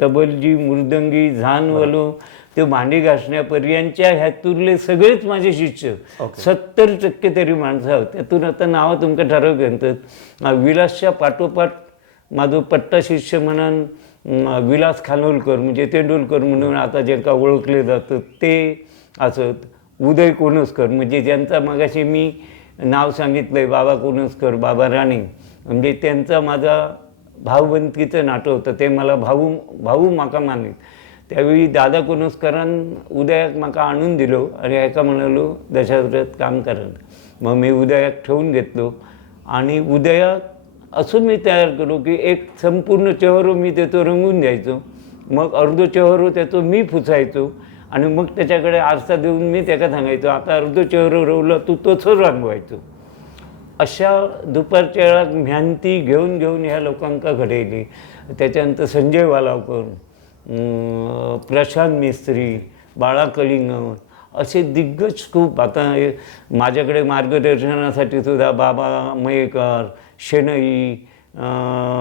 तबलजी मृदंगी झानवालो ते भांडी घासण्यापर्यंतच्या ह्यातुरले सगळेच माझे शिष्य 70% तरी माणसं आहोत. त्यातून आता नावं तुमचं ठरव घेतात. विलासच्या पाठोपाठ माझं पट्टा शिष्य म्हणून विलास खानोलकर म्हणजे तेंडुलकर म्हणून आता ज्यांका ओळखले जातं ते असत. उदय कोणसकर म्हणजे ज्यांचा मगाशी मी नाव सांगितलं आहे बाबा कोणसकर, बाबा राणे, म्हणजे त्यांचा माझा भाऊबंदकीचं नाटक होतं. ते मला भाऊ माका मानित. त्यावेळी दादा कोणसकरान उदयाक म्हाका आणून दिलो आणि एका म्हणालो दशावतारात काम करायला. मग मी उदयाक ठेवून घेतलो आणि उदयाक असं मी तयार केलो की एक संपूर्ण चेहरो मी त्याचं रंगून द्यायचो, मग अर्धो चेहरो त्याचं मी पुसायचो आणि मग त्याच्याकडे आरसा देऊन मी त्याला सांगायचो आता अर्धो चेहरो रवला तू तोच रंगवायचो. अशा दुपारच्या वेळात म्हानती घेऊन घेऊन ह्या लोकांका घडयली. त्याच्यानंतर संजय वालावकर, प्रशांत मिस्त्री, बाळा कलिंग असे दिग्गज खूप. आता माझ्याकडे मार्गदर्शनासाठी सुद्धा बाबा मयेकर, शेणई,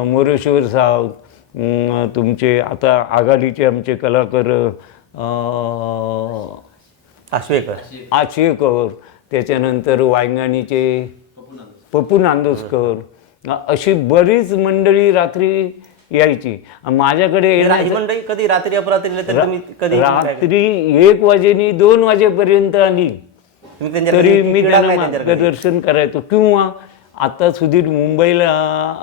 मोरेश्वर सावंत, तुमचे आता आघाडीचे आमचे कलाकार आशवेकर, त्याच्यानंतर वांगाणीचे पप्पू नांदोसकर, अशी बरीच मंडळी रात्री यायची माझ्याकडे. मंडळी कधी रात्री अपरात्री तर तुम्ही कधी रात्री 1 वाजेनी 2 वाजेपर्यंत आली तरी मी त्यांना मार्गदर्शन करायचो. किंवा आता सुधीर मुंबईला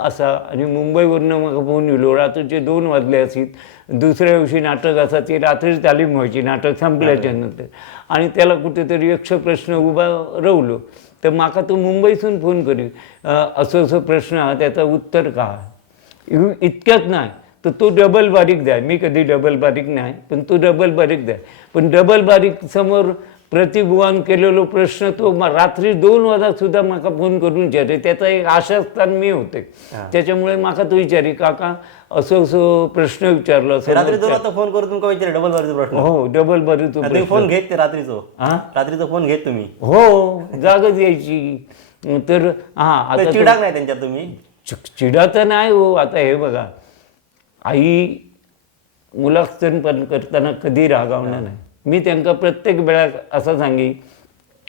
असा आणि मुंबईवरनं मग फोन येलो रात्रीचे 2 वाजले असेल. दुसऱ्या दिवशी नाटक असायचे, रात्री तालीम व्हायची नाटक संपल्याच्या नंतर आणि त्याला कुठेतरी यक्ष प्रश्न उभा रवलो तर माका तो मुंबईतून फोन करी असं असं प्रश्न हा त्याचं उत्तर का. इतक्यात नाही तर तो डबल बारीक द्या. मी कधी डबल बारीक नाही पण तो डबल बारीक द्या. पण डबल बारीक समोर प्रतिभुवान केलेलो प्रश्न तो रात्री 2 वाजता सुद्धा माका फोन करून विचारे. त्याचा एक आशास्थान मी होते. त्याच्यामुळे माका तो विचारी काका असं असं प्रश्न विचारला रात्री 2 वाजता फोन करून तुमका विचार डबल बारीचा प्रश्न. हो डबल बारीचा फोन घेत ते रात्रीचा फोन घेत तुम्ही. हो जागच यायची. तर आता चिडाक नाही त्यांच्यात तुम्ही. चिडा तर नाही हो. आता हे बघा आई मुलास्तन पण करताना कधी रागावणार नाही. मी त्यांना प्रत्येक वेळा असं सांगी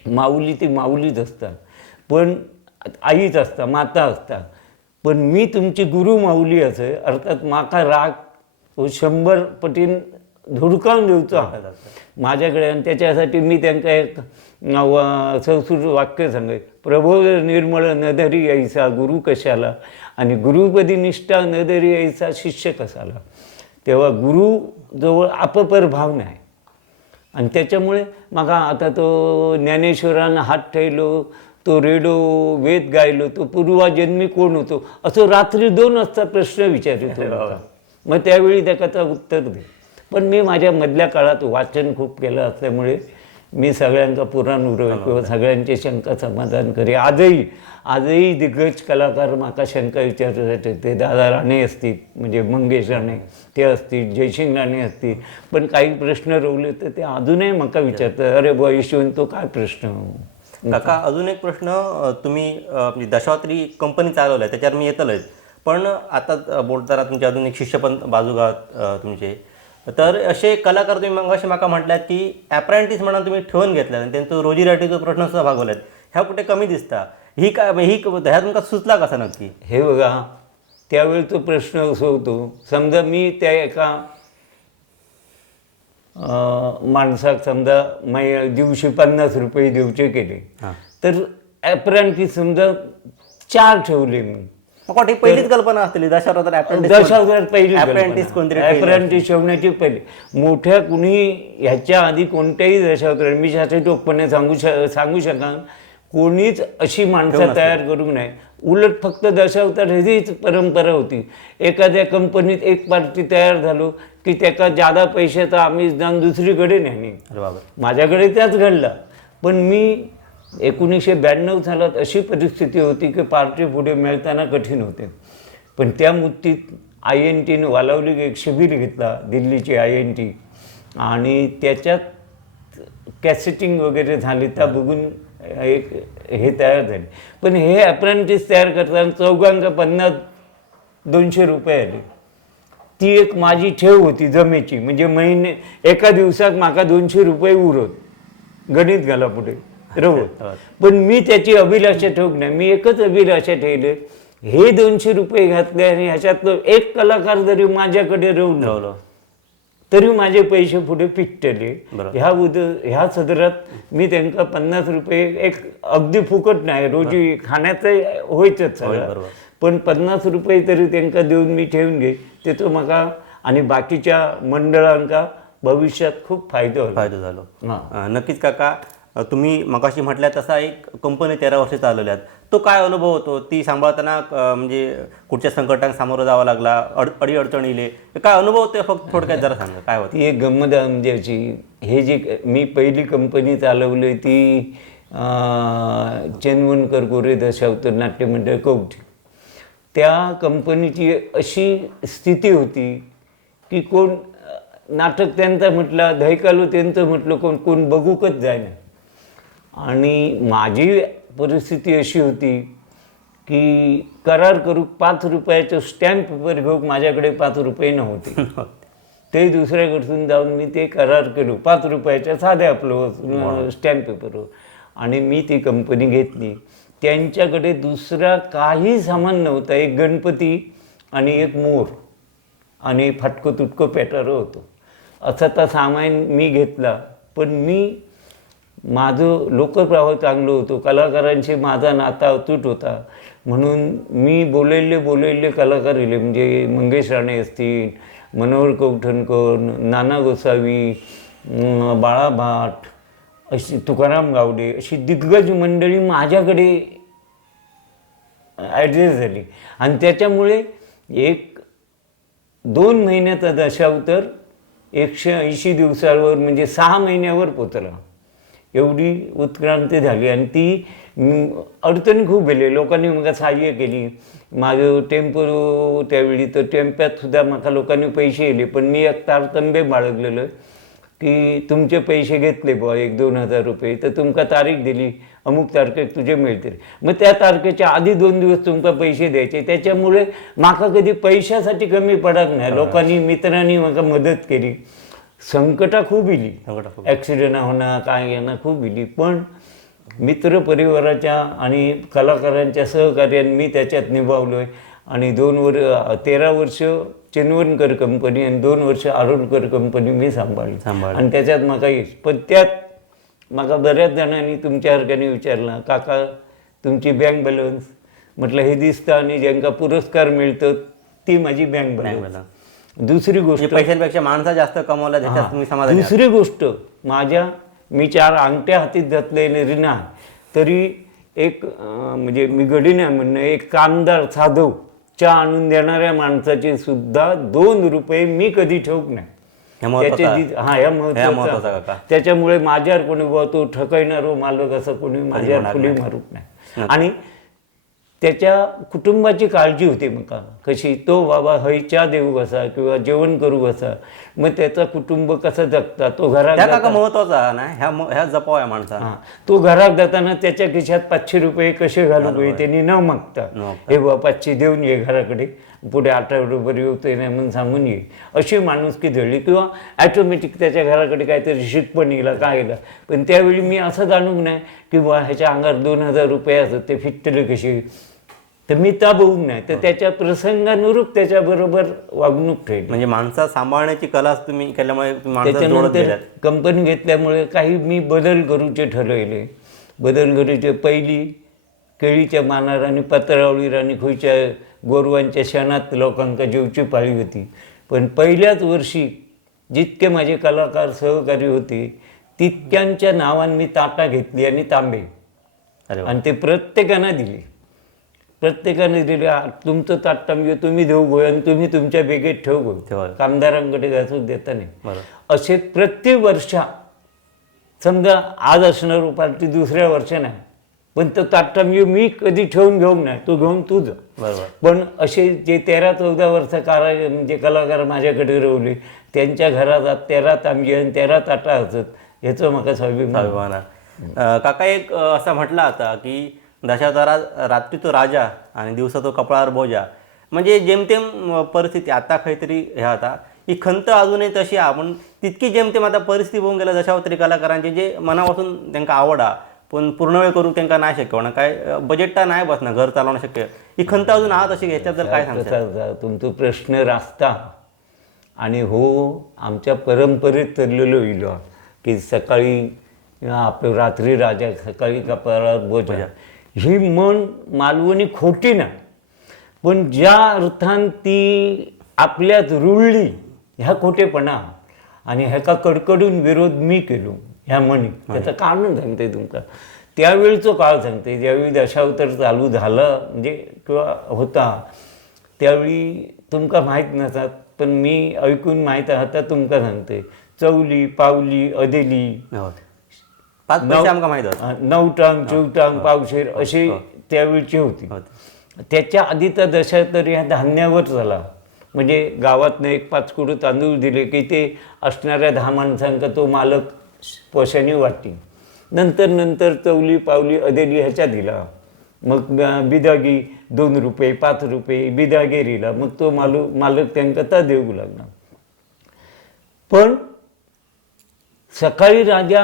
माऊली ती माऊलीच असतात पण आईच असता माता असता पण मी तुमची गुरु माऊली असे अर्थात माका राग 100 पटीन धुडकावून देऊचा माझ्याकडे. आणि त्याच्यासाठी मी त्यांना एक संस्कृत वाक्य सांगाय प्रभो निर्मळ नधरी ऐसा गुरु कशाला आणि गुरुपदी निष्ठा नधरी ऐसा शिष्य कसाला. तेव्हा गुरुजवळ अपपर भाव नाही आणि त्याच्यामुळे मग आता तो ज्ञानेश्वरानं हात ठेवलो तो रेडो वेद गायलो तो पूर्वाजन्मी कोण होतो असं रात्री 2 वाजता प्रश्न विचारित होता. मग त्यावेळी त्याचा उत्तर दे. पण मी माझ्या मधल्या काळात वाचन खूप केलं असल्यामुळे मी सगळ्यांका पुराण उरव किंवा सगळ्यांचे शंका समाधान करे. आजही दिग्गज कलाकार माका शंका विचारतात. ते दादा राणे असतील म्हणजे मंगेश राणे ते असतील, जयसिंग राणे असतील. पण काही प्रश्न रवले तर ते अजूनही माका विचारतात अरे बुवा यशवंत तो काय प्रश्न. काका अजून एक प्रश्न तुम्ही दशावतारी कंपनी चालवलं आहे त्याच्यावर मी येतलोय पण आता बोलताना तुमचे अजून एक शिष्य पण बाजूगात तुमचे तर असे कलाकार तुम्ही मग असे माका म्हटल्यात की ॲप्रेंटिस म्हणून तुम्ही ठेवून घेतल्यात आणि त्यांचं रोजीरोटीचा प्रश्न सुद्धा भागवल्यात. ह्या कुठे कमी दिसता ही ह्या तुमका सुचला कसा नक्की. हे बघा त्यावेळी तो प्रश्न असं होतो समजा मी त्या एका माणसाक समजा दिवशी 50 रुपये देऊचे केले तर ॲप्रेंटिस समजा 4 ठेवले मी. पहिलीच कल्पना असते दशावतारात पहिली ॲप्रेंटिस ठेवण्याची पहिली. मोठ्या कुणी ह्याच्या आधी कोणत्याही दशावतार मी टोकपणे सांगू शकाल कोणीच अशी माणसं तयार करू नये. उलट फक्त दशावतार हीच परंपरा होती. एखाद्या कंपनीत एक पार्टी तयार झालो की त्याका जादा पैशाचा आम्ही जाऊन दुसरीकडे नाही. माझ्याकडे त्याच घडला. पण मी 1992 सालात अशी परिस्थिती होती की पार्टी पुढे मिळताना कठीण होते. पण त्या मुद्दीत INTने वालावली एक शिबिर घेतला दिल्लीची INT आणि त्याच्यात कॅसेटिंग वगैरे झाली त्या बघून एक हे तयार झाले. पण हे अप्रेंटिस तयार करताना चौघांका 50-200 रुपये आले. ती एक माझी ठेव होती जमेची, म्हणजे महिने एका दिवसाक म्हाका 200 रुपये उरत, गणित घाला पुढे रवत. पण मी त्याची अभिलाषा ठेवक नाही. मी एकच अभिलाषा ठेवले, हे 200 रुपये घातले आणि ह्याच्यातलं एक कलाकार जरी माझ्याकडे रवलो तरी माझे पैसे पुढे पिकटले. ह्या सदरात मी त्यांना 50 रुपये एक अगदी फुकट नाही, रोजी खाण्याचं होयच सगळं, पण 50 रुपये तरी त्यांना देऊन मी ठेवून घे. त्याचं म्हाका आणि बाकीच्या मंडळांका भविष्यात खूप फायदो झालो. नक्कीच काका, तुम्ही मगाशी म्हटल्या तसा एक कंपनी 13 वर्ष चालवल्यात, तो काय अनुभव होतो ती सांभाळताना? म्हणजे कुठच्या संकटांना सामोरं जावं लागला, अडीअडचणी इले, काय अनुभव होते फक्त थोडक्यात जरा सांगा काय होतं? ती एक गंमत म्हणजे अशी, हे जी मी पहिली कंपनी चालवली ती चेनवणकर गोरे दशावतार नाट्य मंडळ कवठी. त्या कंपनीची अशी स्थिती होती की कोण नाटक त्यांचा म्हटलं, दहिकालो त्यांचं म्हटलं कोण बघूकच जायना. आणि माझी परिस्थिती अशी होती की करार करू 5 रुपयाचं स्टॅम्प पेपर घेऊ, माझ्याकडे 5 रुपये नव्हते. ते दुसऱ्याकडून जाऊन मी ते करार केलो 5 रुपयाच्या साध्या आपलं स्टॅम्प पेपरवर, आणि मी ती कंपनी घेतली. त्यांच्याकडे दुसरा काही सामान नव्हता, एक गणपती आणि एक मोर आणि फाटको तुटको पॅटार होतो, असं तर सामान मी घेतला. पण मी माझं लोकप्रवाह चांगलं होतं, कलाकारांशी माझा नाता अतूट होता, म्हणून मी बोललेले कलाकार दिले, म्हणजे मंगेश राणे असतील, मनोहर कौठणकर, नाना गोसावी, बाळा भाट, अशी तुकाराम गावडे, अशी दिग्गज मंडळी माझ्याकडे ॲडजस्ट झाली. आणि त्याच्यामुळे 1-2 महिन्याचा दशावतार 180 दिवसावर म्हणजे 6 महिन्यावर पोचला. एवढी उत्क्रांती झाली. आणि ती अडचणी खूप गेले, लोकांनी मला सहाय्य केली. माझं टेम्पो त्यावेळी, तर टेम्प्यात सुद्धा मला लोकांनी पैसे दिले, पण मी एक तारतम्य बाळगलेलं की तुमचे पैसे घेतले बुवा 1-2 हजार रुपये, तर तुमका तारीख दिली, अमुक तारखेक तुझे मिळतील, मग त्या तारखेच्या आधी 2 दिवस तुमका पैसे द्यायचे. त्याच्यामुळे माका कधी पैशासाठी कमी पडत नाही. लोकांनी, मित्रांनी मला मदत केली. संकटा खूप इली, ॲक्सिडेंट होणं काय येणं खूप इली, पण मित्रपरिवाराच्या आणि कलाकारांच्या सहकार्याने मी त्याच्यात निभावलो आहे. आणि 13 वर्ष चेनवणकर कंपनी आणि 2 वर्ष आरोलकर कंपनी मी सांभाळली. आणि त्याच्यात मला यश. पण त्यात मला बऱ्याच जणांनी तुमच्यासारख्याने विचारलं, काका तुमची बँक बॅलन्स, म्हटलं हे दिसतं, आणि ज्यांका पुरस्कार मिळतं ती माझी बँक बॅलन्स. दुसरी गोष्ट, पैशांपेक्षा माणसा जास्त कमवला त्याच्यात तुम्ही समाधानी. दुसरी गोष्ट, मी 4 अंगठ्या हातीत घातलेले ना, तरी एक म्हणजे मी गडी नाही म्हणणं, एक कामदार साधव चहा आणून देणाऱ्या माणसाचे सुद्धा 2 रुपये मी कधी ठेवक नाही. ह्या महत्वाचा. त्याच्यामुळे माझ्यावर कोणी बुवा तो ठकायणार मालक असं कोणी माझ्यावर फुली मारूक नाही. आणि त्याच्या कुटुंबाची काळजी होती मका कशी, तो बाबा हैच्या देऊ कसा किंवा जेवण करू कसा, मग त्याचा कुटुंब कसं जगता, तो घरात महत्वाचा ना, ह्या जपाव आहे माणसा. तो घरात जाताना त्याच्या खिशात 500 रुपये कसे घालू पाहिजे त्यांनी न मागता, हे बाबा 500 देऊन ये घराकडे, पुढे आठवड्याभर येतोय नाही म्हणून सांगून ये, अशी माणुसकी धरली. किंवा ॲटोमॅटिक त्याच्या घराकडे काहीतरी शिकपण येईल काय येईल. पण त्यावेळी मी असं जाणूक नाही की बा ह्याच्या अंगात 2000 रुपये असत, ते फिटले कसे, तर मी त्या बघून नाही, तर त्याच्या प्रसंगानुरूप त्याच्याबरोबर वागणूक ठेवली. म्हणजे माणसा सांभाळण्याची कला तुम्ही केल्यामुळे त्याच्यानंतर कंपनी घेतल्यामुळे काही मी बदल करूचे ठरवले. बदल करूचे, पहिली केळीच्या मानार आणि पत्रावळीर आणि खुयच्या गोरवांच्या क्षणात लोकांका जेवची पाळी होती. पण पहिल्याच वर्षी जितके माझे कलाकार सहकारी होते तितक्यांच्या नावाने मी ताटा घेतली आणि तांबे, आणि ते प्रत्येकानं दिले. प्रत्येकाने दिले, तुमचं ताट तांबे तुम्ही देऊ गो आणि तुम्ही तुमच्या बेगेत ठेव गो, कामदारांकडे घासून देता नाही. असे प्रत्येक वर्षा, समजा आज असणार पार्टी दुसऱ्या वर्षा नाही, पण तो ताटतांबे मी कधी ठेवून घेऊन नाही, तो घेऊन तू जा. पण असे जे 13-14 वर्ष म्हणजे कलाकार माझ्याकडे रवले, त्यांच्या घरात 13 तांबे आणि 13 ताटा असत, ह्याचं मला स्वाभिमान. काका एक असा म्हटला होता की दशावतारात रात्री तो राजा आणि दिवसा तो कपळावर बोजा. म्हणजे जेमतेम परिस्थिती आता काहीतरी हे आता ही खंत अजूनही तशी आहे पण तितकी जेमतेम आता परिस्थिती होऊन गेल्या जशावर तरी कलाकारांची जे मनापासून त्यांना आवड आहे पण पूर्ण वेळ करू त्यांना नाही शक्य होणार काय बजेटटा नाही बसणार घर चालवणं शक्य ही खंत अजून आहात अशी ह्याच्याबद्दल काय सांगता तुमचा प्रश्न रास्ता आणि हो आमच्या परंपरेत चाललेलो इलो की सकाळी आपलं रात्री राजा सकाळी कपाळावर बोजा ही मन मालवणी खोटी नाही पण ज्या अर्थान ती आपल्यात रुळली ह्या खोटेपणा आणि ह्याका कडकडून विरोध मी केलो ह्या म्हणी त्याचं कारण सांगते तुमका त्यावेळीचो काळ सांगते ज्यावेळी दशावतार चालू झालं म्हणजे किंवा होता त्यावेळी तुमका माहीत नसतात पण मी ऐकून माहीत आता तुमका सांगते चवली पावली अदेली 5 पैसे आमका माहीत नवटांग चौटांग पावशेर अशी त्यावेळची होती त्याच्या आधी तर दशावतार ह्या धान्यावर झाला म्हणजे गावातनं एक 5 कुडू तांदूळ दिले की ते असणाऱ्या 10 माणसांका तो मालक पोषाने वाटते नंतर चवली पावली अदेली ह्याच्या दिला मग बिदागी 2 रुपये 5 रुपये बिदागेरीला मग तो मालक त्यांना ता देऊ लागला पण सकाळी राजा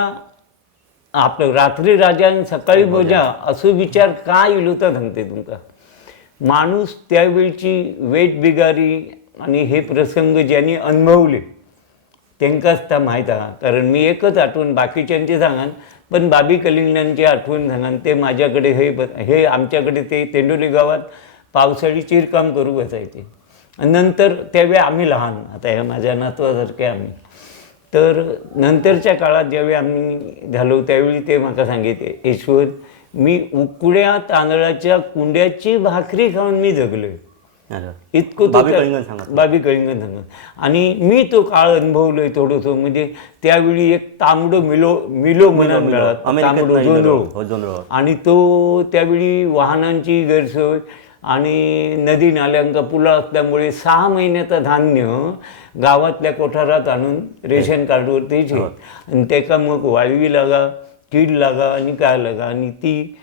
आपलं रात्री राजा आणि सकाळी बोजा असं विचार का येलो तर सांगते तुमका माणूस त्यावेळची वेट बिगारी आणि हे प्रसंग ज्यांनी अनुभवले त्यांकाच त्या माहीत आहे कारण मी एकच आठवण बाकीच्यांची सांगान पण बाबी कलिंगणांची आठवण सांगान ते माझ्याकडे हे आमच्याकडे ते तेंडोली गावात पावसाळी चिरकाम करू बसायचे आणि नंतर त्यावेळी आम्ही लहान आता ह्या माझ्या नातवासारखे आम्ही तर नंतरच्या काळात ज्यावेळी आम्ही झालो त्यावेळी ते मला सांगितले ईश्वर मी उकड्या तांदळाच्या कुंड्याची भाकरी खाऊन मी जगलोय इतकं बाबी कळिंगण सांगत आणि मी तो काळ अनुभवलोय थोडंसं म्हणजे त्यावेळी एक तांबडं मिलो तांबडं आणि तो त्यावेळी वाहनांची गैरसोय आणि नदी नाल्यांका पुला असल्यामुळे 6 महिन्याचं धान्य गावातल्या कोठारात आणून रेशन कार्डवर द्यायचे आणि त्याका मग वाळवी लागा कीड लागा आणि काय लागा आणि ती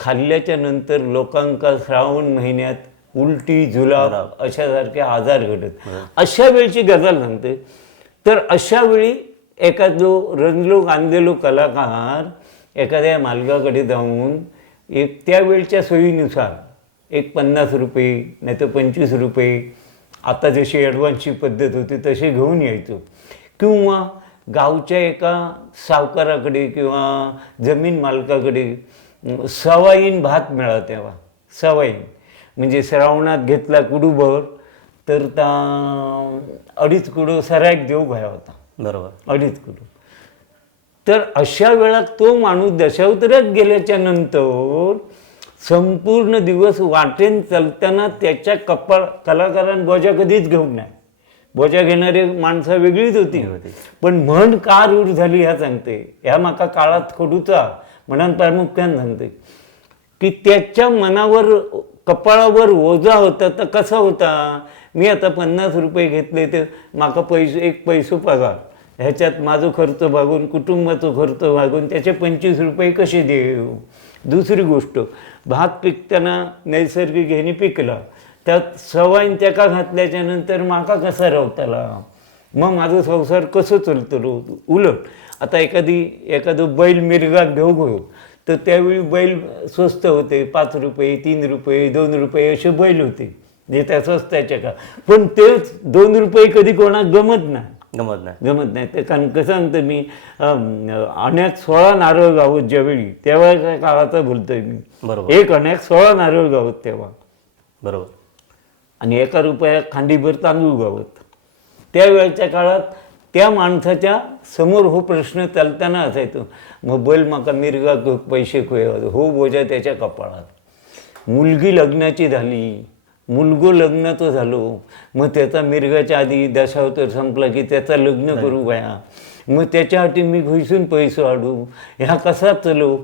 खाल्ल्याच्या नंतर लोकांका श्रावण महिन्यात उलटी जुलाब अशासारखे आजार घडत अशा वेळची गजाल सांगते तर अशा वेळी एखादो रंजलो गांधलेलो कलाकार एखाद्या मालकाकडे जाऊन एक त्यावेळच्या सोयीनुसार एक 50 रुपये नाही तर 25 रुपये आता जशी ॲडव्हान्सची पद्धत होती तशी घेऊन यायचो किंवा गावच्या एका सावकाराकडे किंवा जमीन मालकाकडे सवाईन भात मिळा तेव्हा सवाईन म्हणजे श्रावणात घेतला कुडूभर तर त्या 2.5 कुडू सराक देऊ घ्या होता बरोबर 2.5 कुडू तर अशा वेळात तो माणूस दशावतारात गेल्याच्या नंतर संपूर्ण दिवस वाटेन चालताना त्याच्या कलाकारांनी बोजा कधीच घेऊन नाही बोजा घेणारी माणसं वेगळीच होती पण म्हण का रूढ झाली ह्या सांगते ह्या माका काळात खडूचा म्हणान प्रामुख्याने सांगते की त्याच्या मनावर कपाळावर ओझा होता तर कसा होता मी आता 50 रुपये घेतले तर माका एक पैसो पगार ह्याच्यात माझं खर्च भागून कुटुंबाचा खर्च भागून त्याचे 25 रुपये कसे देऊ दुसरी गोष्ट भात पिकताना नैसर्गिक ह्याने पिकला त्यात सवाईन त्याका घातल्याच्या नंतर माका कसा रावताला मग माझं संसार कसं चलतलो उलट आता एखादं बैल मिरगात घेऊ तर त्यावेळी बैल स्वस्त होते 5 रुपये 3 रुपये 2 रुपये असे बैल होते जे त्या स्वस्ताच्या का पण तेच 2 रुपये कधी कोणाक गमत नाही ते कारण कसं सांगतं मी अनेक 16 नारळ गावत ज्यावेळी तेव्हा काळाचा बोलतोय मी बरोबर एक अनेक 16 नारळ गावत तेव्हा बरोबर आणि 1 रुपया खांडीभर तांदूळ गावत त्यावेळच्या काळात त्या माणसाच्या समोर हो प्रश्न चालताना असायचो मग बैल माका मिरगा पैसे खोय हो बोजा त्याच्या कपाळात मुलगी लग्नाची झाली मुलगो लग्नाचं झालो मग त्याचा मिरगाच्या आधी दशावतार संपला की त्याचा लग्न करू बाया मग त्याच्यासाठी मी घुसून पैसे आडू ह्या कसा चलो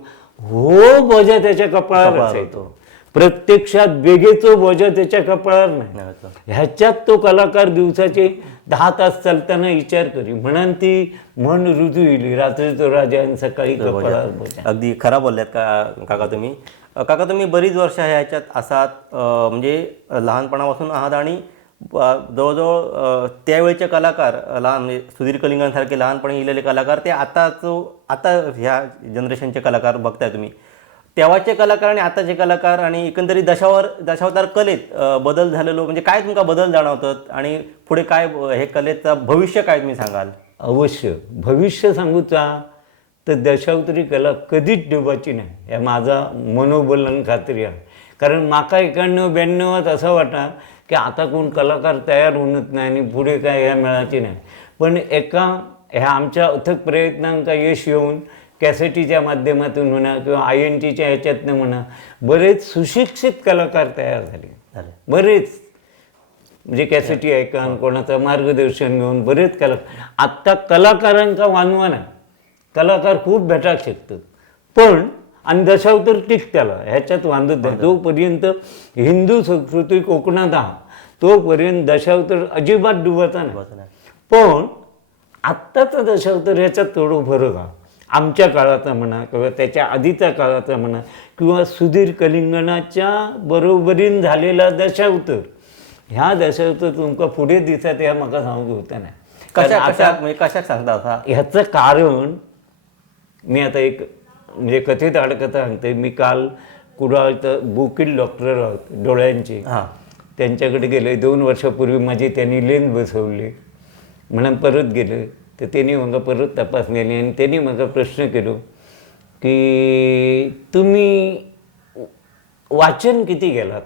हो बोजा त्याच्या कपाळावर असायचो प्रत्यक्षात बेगेचो बोजा त्याच्या कपाळावर नाही ह्याच्यात तो कलाकार दिवसाचे 10 तास चालताना विचार करी म्हणून ती म्हण रुजू येईल रात्री तो राजा आणि सकाळी कपाळावर बोजा अगदी खरा बोलल्यात काका तुम्ही काका तुम्ही बरीच वर्ष ह्याच्यात असात, म्हणजे लहानपणापासून आहात आणि जवळजवळ त्यावेळेचे कलाकार, लहान म्हणजे सुधीर कलिंगांसारखे लहानपणी लिहिलेले कलाकार ते आता ह्या जनरेशनचे कलाकार बघताय तुम्ही, तेव्हाचे कलाकार आणि आताचे कलाकार आणि एकंदरीत दशावतार कलेत बदल झालेलो म्हणजे काय तुमका बदल जाणवतात आणि पुढे काय हे कलेचा भविष्य काय तुम्ही सांगाल? अवश्य भविष्य सांगूचा तर दशावतारी कला कधीच डुबाची नाही, हे माझा मनोबलन खात्री आहे. कारण माका 91-92 असं वाटा की आता कोण कलाकार तयार होणच नाही आणि पुढे काय ह्या मिळाची नाही. पण ह्या आमच्या अथक प्रयत्नांका यश येऊन कॅसेटीच्या माध्यमातून म्हणा किंवा INTच्या ह्याच्यातनं म्हणा बरेच सुशिक्षित कलाकार तयार झाले. बरेच म्हणजे कॅसेटी ऐकून कोणाचं मार्गदर्शन घेऊन बरेच आत्ता कलाकारांका वानवा नाही, कलाकार खूप भेटाक शकतात. पण आणि दशावतार टिक त्याला ह्याच्यात वांधत नाही. जोपर्यंत हिंदू संस्कृती कोकणात हा तोपर्यंत दशावतार अजिबात डुबाचा नाही. पण आत्ताचा दशावतार ह्याच्यात थोडं फरक हा, आमच्या काळाचा म्हणा किंवा त्याच्या आधीच्या काळाचा म्हणा किंवा सुधीर कलिंगणाच्या बरोबरीन झालेला दशावतार, ह्या दशावतार तुमका पुढे दिसत ह्या म्हाका सांगू होता नाही. कशात सांगता? ह्याचं कारण मी आता एक म्हणजे कथित आडकथा सांगते. मी काल कुडाळ तर बुकील डॉक्टर आहोत डोळ्यांचे, त्यांच्याकडे गेले. 2 वर्षापूर्वी माझी त्यांनी लेन्स बसवली म्हणून परत गेले. तर त्यांनी मग परत तपासलेली आणि त्यांनी मग प्रश्न केलो की तुम्ही वाचन किती केलात?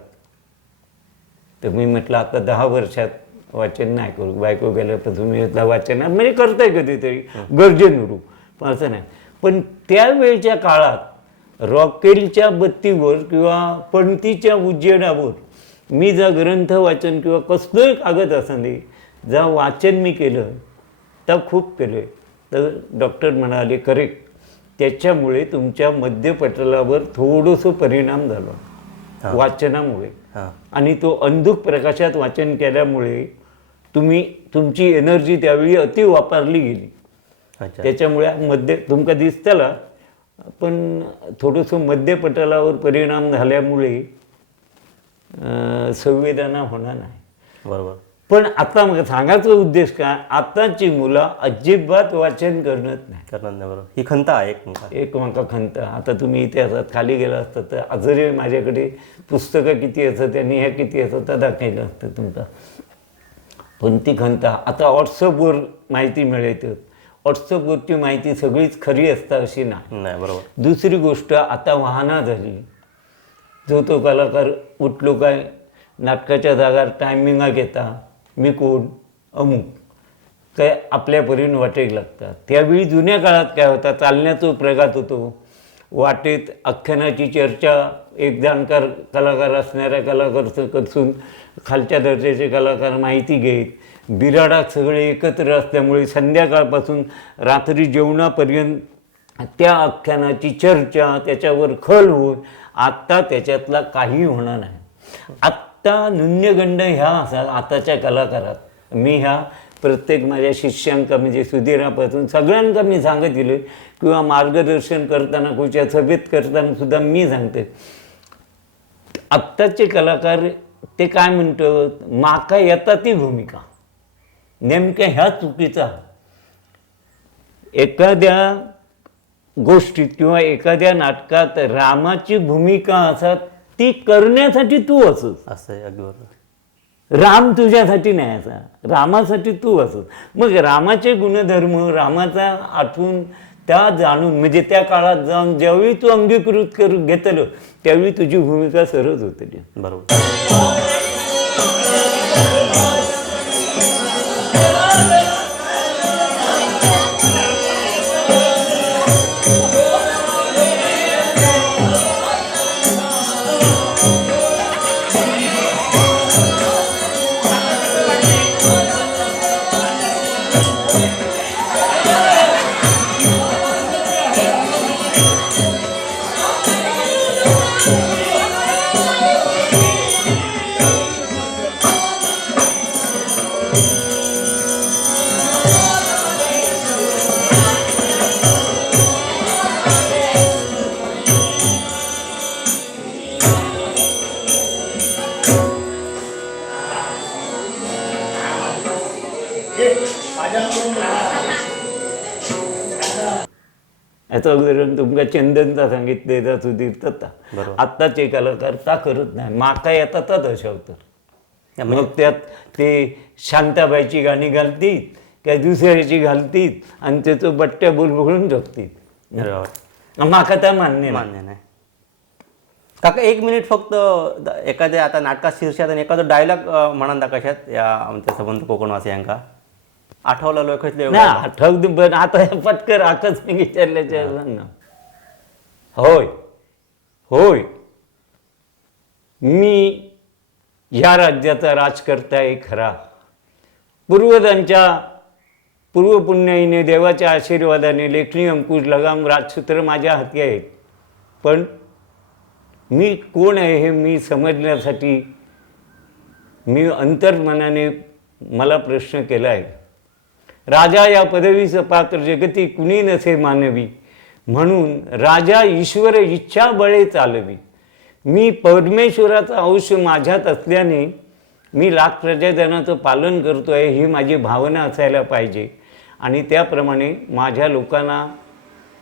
तर मी म्हटलं आता 10 वर्षात वाचन नाही करू. बायको गेल्यापासून मी वाचन म्हणजे करताय कधीतरी गरजेनुरूप, पण असं नाही. पण त्यावेळच्या काळात रॉकेलच्या बत्तीवर किंवा पणतीच्या उजेडावर मी जा ग्रंथ वाचन किंवा कसलोय कागद असणे जा वाचन मी केलं तर खूप केलं. तर डॉक्टर म्हणाले करेक्ट, त्याच्यामुळे तुमच्या मध्यपटलावर थोडंसं परिणाम झाला वाचनामुळे. आणि तो अंधुक प्रकाशात वाचन केल्यामुळे तुमची एनर्जी त्यावेळी अति वापरली गेली. त्याच्यामुळे तुमका दिसताला पण थोडंसं मध्यपटलावर परिणाम झाल्यामुळे संवेदना होणार नाही. बरोबर. पण आता मग सांगायचा उद्देश काय, आताची मुलं अजिबात वाचन करत नाही. बरोबर. ही खंत आहे एक माका खंत. आता तुम्ही इथे असतात खाली गेला असतात तर अजूनही माझ्याकडे पुस्तकं किती असतात आणि ह्या किती असतात तर दाखवलं असतं तुमचा. पण ती खंत आता व्हॉट्सअपवर माहिती मिळते. व्हॉट्सअपवरची माहिती सगळीच खरी असता अशी नाही. बरोबर. दुसरी गोष्ट आता वाहना झाली. जो तो कलाकार उठलो काय नाटकाच्या जागार टायमिंगा घेता, मी कोण अमुक काय आपल्या परीने वाटेक लागतात. त्यावेळी जुन्या काळात काय होता, चालण्याचा प्रघात होतो. वाटेत आख्यानाची चर्चा एक जाणकार कलाकार असणाऱ्या कलाकारापासून खालच्या दर्जाचे कलाकार माहिती घेत, बिराडात सगळे एकत्र असल्यामुळे संध्याकाळपासून रात्री जेवणापर्यंत त्या आख्यानाची चर्चा त्याच्यावर खल होऊन आत्ता त्याच्यातला काही होणार नाही. आत्ता न्यून्यगंड ह्या असा आताच्या कलाकारात मी ह्या प्रत्येक माझ्या शिष्यांका म्हणजे सुधीरापासून सगळ्यांका मी सांगत गेलो किंवा मार्गदर्शन करताना कुठच्या सभेत करताना सुद्धा मी सांगते, आत्ताचे कलाकार ते काय म्हणतात, माका येता ती भूमिका नेमक्या ह्या चुकीचा. एखाद्या गोष्टीत किंवा एखाद्या नाटकात रामाची भूमिका असा ती करण्यासाठी तू असस. असं आहे, अगदी बरोबर. राम तुझ्यासाठी नाही असा, रामासाठी तू असस. मग रामाचे गुणधर्म रामाचा आठवून त्या जाणून म्हणजे त्या काळात जाऊन ज्यावेळी तू अंगीकृत करून घेतलं त्यावेळी तुझी भूमिका सरळ होते. बरोबर. ह्याचं उदाहरण तुमका चंदनचा सांगितलेला सुधीर दत्ता. बरोबर. आत्ताचे कलाकार का करत नाही, माका येतात दशावतार. मग त्यात ते शांताबाईची गाणी घालतील काय दुसऱ्याची घालतील आणि त्याचं बट्ट्या बुलबुळून जगतील. माका त्या मान्य नाही. मान्य नाही. काका 1 मिनिट फक्त एखाद्या आता नाटकात शीर्षात आणि एखादं डायलॉग म्हणा कशात या आमच्या संबंध कोकणवासियांका आठवला लोकतले ना आठवत पण आता पटकर आकच मी विचारल्याच्या ना. होय होय, मी ह्या राज्याचा राजकर्ता आहे खरा. पूर्वजांच्या पूर्वपुण्याईने देवाच्या आशीर्वादाने लेखणी अंकुश लगाम राजसूत्र माझ्या हाती आहेत. पण मी कोण आहे हे मी समजण्यासाठी मी अंतर्मनाने मला प्रश्न केला आहे. राजा या पदवीचं पात्र जगती कुणी नसे मानवी, म्हणून राजा ईश्वर इच्छा बळे चालवी. मी परमेश्वराचा अंश माझ्यात असल्याने मी लाख प्रजाजनाचं पालन करतो आहे ही माझी भावना असायला पाहिजे. आणि त्याप्रमाणे माझ्या लोकांना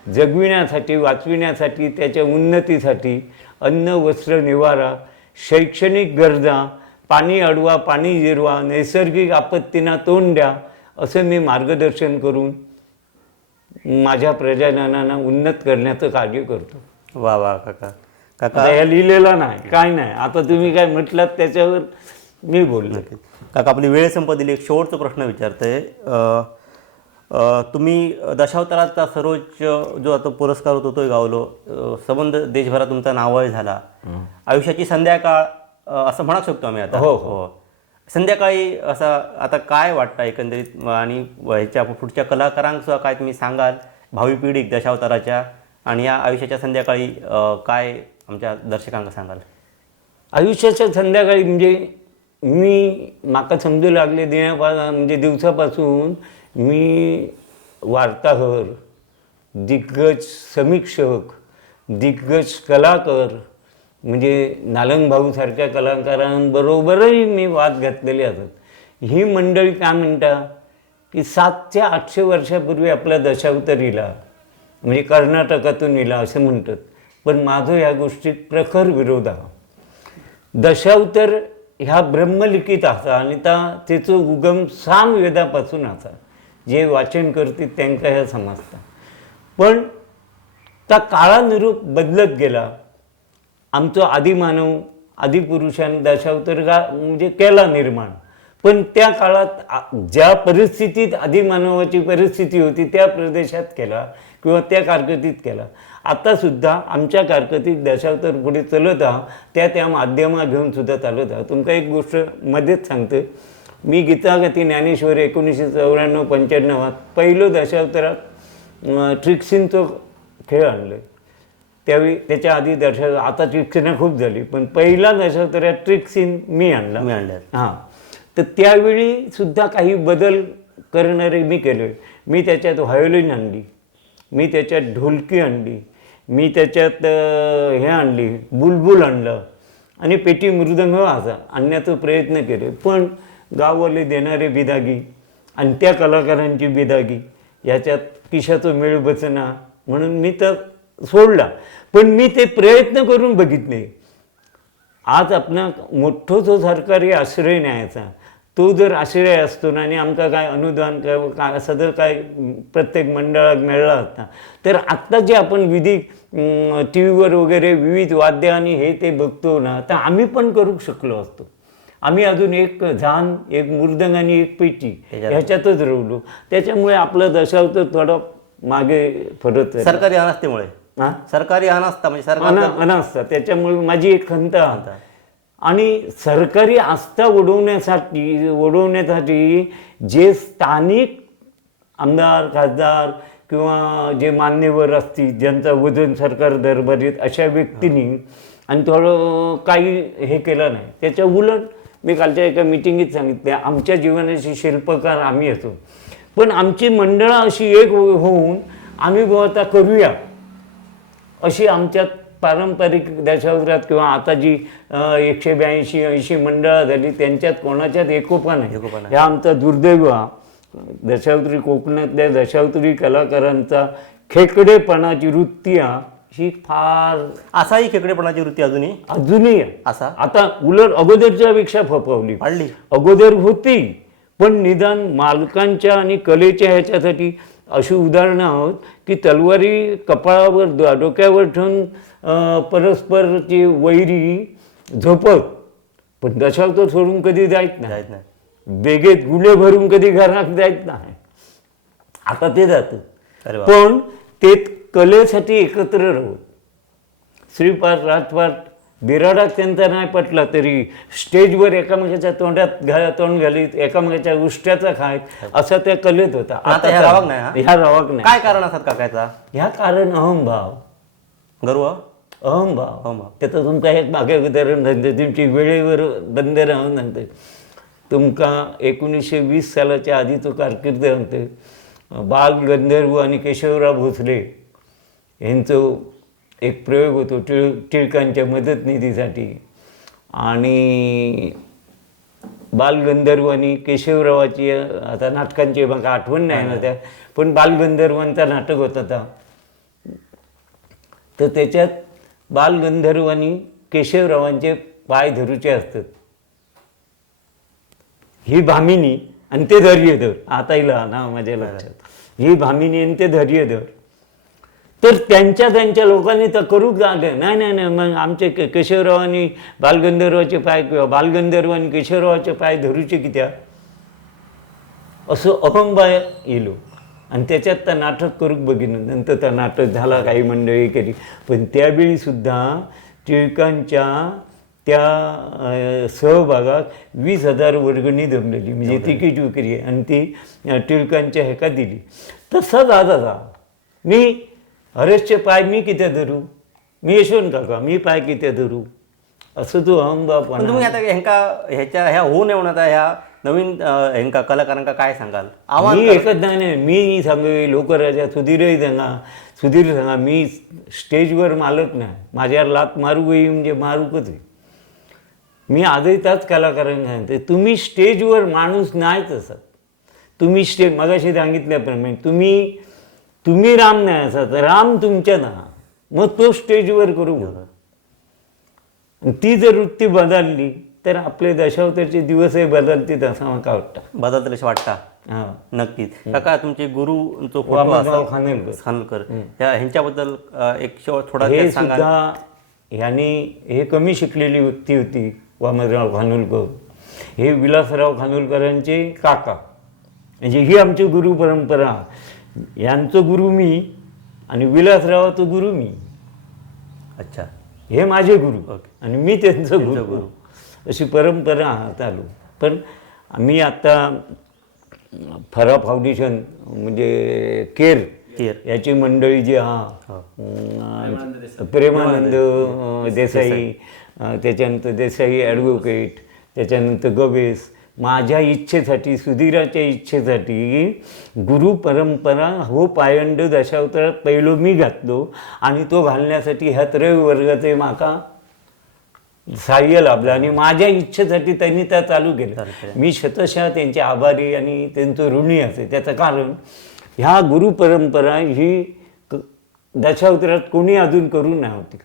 जगविण्यासाठी वाचविण्यासाठी त्याच्या उन्नतीसाठी अन्न वस्त्र निवारा शैक्षणिक गरजा पाणी अडवा पाणी जिरवा नैसर्गिक आपत्तींना तोंड द्या असं मी मार्गदर्शन करून माझ्या प्रजाजनांना उन्नत करण्याचं कार्य करतो. वा वा काका. काका आता या लिहिलेला नाही काय नाही, आता तुम्ही काय म्हटलात त्याच्यावर मी बोललो. काका आपली वेळ संपत दिली. एक शेवटचा प्रश्न विचारतोय. तुम्ही दशावताराचा सर्वोच्च जो आता पुरस्कार होतो तो गावलो, संबंध देशभरात तुमचा नावळ झाला. आयुष्याची संध्याकाळ असं म्हणू शकतो आम्ही आता. हो, हो. संध्याकाळी असा आता काय वाटतं एकंदरीत आणि ह्याच्या पुढच्या कलाकारांसुद्धा काय तुम्ही सांगाल भावी पिढीक दशावताराच्या आणि या आयुष्याच्या संध्याकाळी काय आमच्या दर्शकांना सांगाल? आयुष्याच्या संध्याकाळी म्हणजे मी माका समजू लागले म्हणजे दिवसापासून मी वार्ताहर, दिग्गज समीक्षक, दिग्गज कलाकार म्हणजे नालंग भाऊसारख्या कलाकारांबरोबरही मी वाद घातलेले असतात. ही मंडळी काय म्हणता की 700 ते 800 वर्षापूर्वी आपला दशावतार इला म्हणजे कर्नाटकातून इला असं म्हणतात. पण माझं ह्या गोष्टीत प्रखर विरोध आहे. दशावतार ह्या ब्रह्मलिखित असा आणि त्याचं उगम सामवेदापासून असा. जे वाचन करतील त्यांना ह्या समजता. पण त्या काळानुरूप बदलत गेला. आमचं आदिमानव आदिपुरुषांनी दशावतार म्हणजे केला निर्माण. पण त्या काळात ज्या परिस्थितीत आदिमानवाची परिस्थिती होती त्या प्रदेशात केला किंवा त्या कारकिर्दीत केला. आतासुद्धा आमच्या कारकिर्दीत दशावतार पुढे चलत आहा त्या माध्यमा घेऊन सुद्धा चालत आहा. तुमका एक गोष्ट मध्येच सांगतो. मी गीतागती ज्ञानेश्वरी 1994-95 पहिलं दशावतारात ट्रिक्सिनचं खेळ आणलं. त्यावेळी त्याच्या आधी आता ट्रिक्सिनं खूप झाली पण पहिला दशावतारात ट्रिक्सिन मी आणला. हां, तर त्यावेळी सुद्धा काही बदल करणारे मी केले. मी त्याच्यात व्हायोलिन आणली, मी त्याच्यात ढोलकी आणली, मी त्याच्यात हे आणली बुलबुल आणलं आणि पेटी मृदंग असा आणण्याचा प्रयत्न केले. पण गाववाले देणारे बिदागी आणि त्या कलाकारांची बिदागी याच्यात किशाचं मेळ बसना म्हणून मी तर सोडला. पण मी ते प्रयत्न करून बघितले. आज आपला मोठं जो सरकारी आश्रय न्यायचा तो जर आश्रय असतो ना आणि आमका काय अनुदान काय असं जर काय प्रत्येक मंडळात मिळाला असता तर आत्ता जे आपण विधी टी व्हीवर वगैरे विविध वाद्य आणि हे ते बघतो ना तर आम्ही पण करू शकलो असतो. आम्ही अजून एक झान एक मृदंग आणि एक पेटी ह्याच्यातच राहिलो. त्याच्यामुळे आपलं दशावतार थोडं मागे फरत सरकारी अनास्थेमुळे. सरकारी अनास्था म्हणजे सरकार अनास्था त्याच्यामुळे माझी एक खंत आहे. आणि सरकारी आस्था ओढवण्यासाठी जे स्थानिक आमदार खासदार किंवा जे मान्यवर असतील ज्यांचा वजन सरकार दरबारीत अशा व्यक्तींनी आणि थोडं काही हे केलं नाही. त्याच्या उलट मी कालच्या एका मिटिंगीत सांगितले आमच्या जीवनाचे शिल्पकार आम्ही असो पण आमची मंडळं अशी एक होऊन आम्ही आता करूया अशी आमच्यात पारंपरिक दशावतारात किंवा आता जी 182-80 मंडळं झाली त्यांच्यात कोणाच्यात एकोपा नाही. ह्या आमचा दुर्दैव. दशावतारी कोकणातल्या दशावतारी कलाकारांचा खेकडेपणाची वृत्ती ही फार असाही खेकडेपणाची वृत्ती अजूनही आहे. असा आता उलट अगोदरच्या पेक्षा फफवली. वाढली. अगोदर होती, पण निदान मालकांच्या आणि कलेच्या ह्याच्यासाठी अशी उदाहरणं आहोत की तलवारी कपाळावर डोक्यावर ठेवून परस्परची वैरी झोपत, पण दशावतार सोडून कधी जायत नाही. जायत नाही. बेगेत गुन्हे भरून कधी घरात जायत नाही. आता ते जातं, अरे वा. पण ते कलेसाठी एकत्र राहून श्रीपाद राजपाद बिराडात त्यांचा नाही पटला तरी स्टेजवर एकामेकाच्या तोंडात तोंड घालीत, एकामेकाच्या उष्ट्याचा खायत, असा त्या कलेत होता. आता ह्या रावाक नाही, हा? ह्या रावाक नाही. काय कारण असतात काकाचा? ह्या कारण अहमभाव. गर्व. अहमभाव. त्याचं तुमका एक मागे उदाहरण सांगते, तुमची वेळेवर बंद राहून सांगते. तुमका 1920 सालाच्या आधीचं कारकीर्द सांगते. बाल गंधर्व आणि केशवराव भोसले यांचं एक प्रयोग होतो टिळकांच्या मदत निधीसाठी, आणि बालगंधर्व आणि केशवरावाची आता नाटकांची मला आठवण नाही ना त्या, पण बालगंधर्वांचा नाटक होता. तर त्याच्यात बालगंधर्व आणि केशवरावांचे पाय धरूचे असतात. ही भामिनी आणि ते धैर्यधर, आता हिला ना माझ्या लक्षात, ही भामिनी आणि ते धैर्यधर. तर त्यांच्या लोकांनी तर करूच लागलं, नाही नाही नाही, मग आमचे केशवराव आणि बालगंधर्वाचे पाय किंवा बालगंधर्व आणि केशवरावाचे पाय धरूचे कित्या, असं अहंभाव येलो. आणि त्याच्यात त्या नाटक करूक बघितलं. नंतर त्या नाटक झाला, काही मंडळी केली, पण त्यावेळी सुद्धा टिळकांच्या त्या सहभागात 20,000 वर्गणी जमलेली, म्हणजे तिकीट विक्री आहे, आणि ती टिळकांच्या ह्याका दिली. तसंच आता मी हरेशचे पाय मी किती धरू, मी यशवंत काका मी पाय किती धरू, असं तो अहंभाव. पण तुम्ही आता ह्या होऊ नये म्हणत ह्या नवीन ह्यांका कलाकारांका काय सांगाल? मी एकच नाही, मी सांगू लोकराजा सुधीर सांगा, मी स्टेजवर मालक नाही, माझ्यावर लात मारू येईल म्हणजे मारूकच आहे. मी आजही त्याच कलाकारांना सांगते, तुम्ही स्टेजवर माणूस नाहीच असत. तुम्ही मगाशी सांगितल्याप्रमाणे तुम्ही राम नाही असा तर राम तुमच्या ना, मग तो स्टेजवर करू बघा. ती जर वृत्ती बदलली तर आपले दशावतारचे दिवसही बदलतील असं मला वाटतं. बदलतील असं वाटतं. हां, नक्कीच. काका तुमचे गुरुंचो वामनराव खानोलकर खानोलकर ह्यांच्याबद्दल एक थोडा हे सांगा. सुद्धा हे कमी शिकलेली व्यक्ती होती. वामनराव खानोलकर हे विलासराव खानोलकरांचे काका, म्हणजे ही आमची गुरु परंपरा. यांचं गुरु मी आणि विलासरावाचं गुरु मी. अच्छा. हे माझे गुरु आणि मी त्यांचं गुरु, अशी परंपरा चालू. पण मी आता फरा फाउंडेशन म्हणजे केर याची मंडळी जी प्रेमानंद देसाई, त्याच्यानंतर देसाई ॲडव्होकेट, त्याच्यानंतर गवेस, माझ्या इच्छेसाठी सुधीराच्या इच्छेसाठी गुरु परंपरा हो पायंड दशावतारात पहिलो मी घातलो, आणि तो घालण्यासाठी ह्या त्रय वर्गाचे माका सहाय्य लाभलं, आणि माझ्या इच्छेसाठी त्यांनी त्या चालू केलं. मी शतशः त्यांचे आभारी आणि त्यांचं ऋणी असे. त्याचं कारण ह्या गुरु परंपरा ही दशावतारात कोणी अजून करून नाही होती.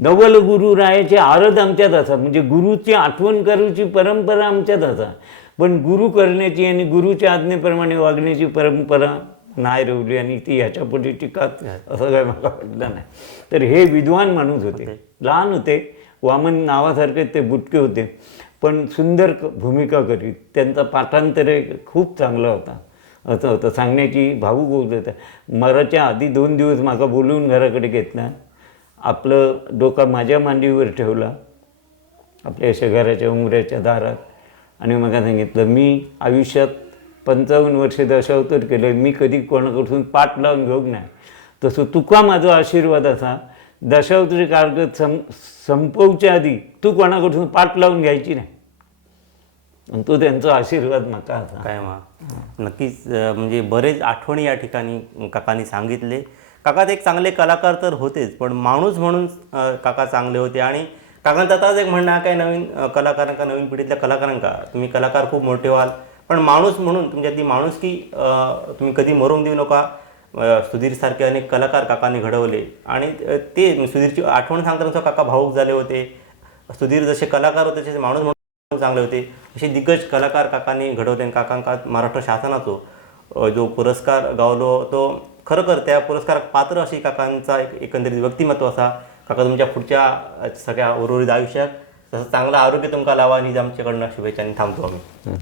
नवल गुरु रायाचे आरत आमच्यात असा, म्हणजे गुरुची आठवण करूची परंपरा आमच्यात असा, पण गुरु करण्याची आणि गुरुच्या आज्ञेप्रमाणे वागण्याची परंपरा नाही रवली, आणि ती ह्याच्यापुढे टिकाच असं काय मला वाटलं नाही. तर हे विद्वान माणूस होते, लहान होते, वामन नावासारखे ते बुटके होते, पण सुंदर भूमिका करीत. त्यांचा पाठांतर खूप चांगला होता, असं होतं. सांगण्याची भावूक होत होता. मराच्या आधी 2 दिवस माका बोलवून घराकडे घेतला, आपलं डोकं माझ्या मांडीवर ठेवला आपल्या अशा घराच्या उंबऱ्याच्या दारात, आणि मला सांगितलं, मी आयुष्यात 55 वर्ष दशावतार केलं, मी कधी कोणाकडून पाठ लावून घेऊ नाही, तसं तुका माझा आशीर्वाद असा, दशावतारी कारकीर्द संपवच्या आधी तू कोणाकडून पाठ लावून घ्यायची नाही, आणि तो त्यांचा आशीर्वाद माका असा. काय नक्कीच. म्हणजे बरेच आठवणी या ठिकाणी काकांनी सांगितले. काका ते एक चांगले कलाकार तर होतेच, पण माणूस म्हणून काका चांगले होते. आणि काकांचा आताच एक म्हणणं काय, नवीन कलाकारांका, नवीन पिढीतल्या कलाकारांका, तुम्ही कलाकार खूप मोठे व्हाल, पण माणूस म्हणून तुमच्यातली माणूस की तुम्ही कधी मरून देऊ नका. सुधीर सारखे अनेक कलाकार काकांनी घडवले आणि ते सुधीरची आठवण सांगताना काका भावूक झाले होते. सुधीर जसे कलाकार होते तसे माणूस म्हणून चांगले होते. असे दिग्गज कलाकार काकांनी घडवले आणि काकांका महाराष्ट्र शासनाचो जो पुरस्कार गावलो तो खरोखर त्या पुरस्काराक पात्र अशी काकांचा एक एकंदरीत व्यक्तिमत्व असा. काका तुमच्या पुढच्या सगळ्या उर्वरित आयुष्यात तसं चांगलं आरोग्य तुमका लावा आणि आमच्याकडनं शुभेच्छा थांबतो आम्ही.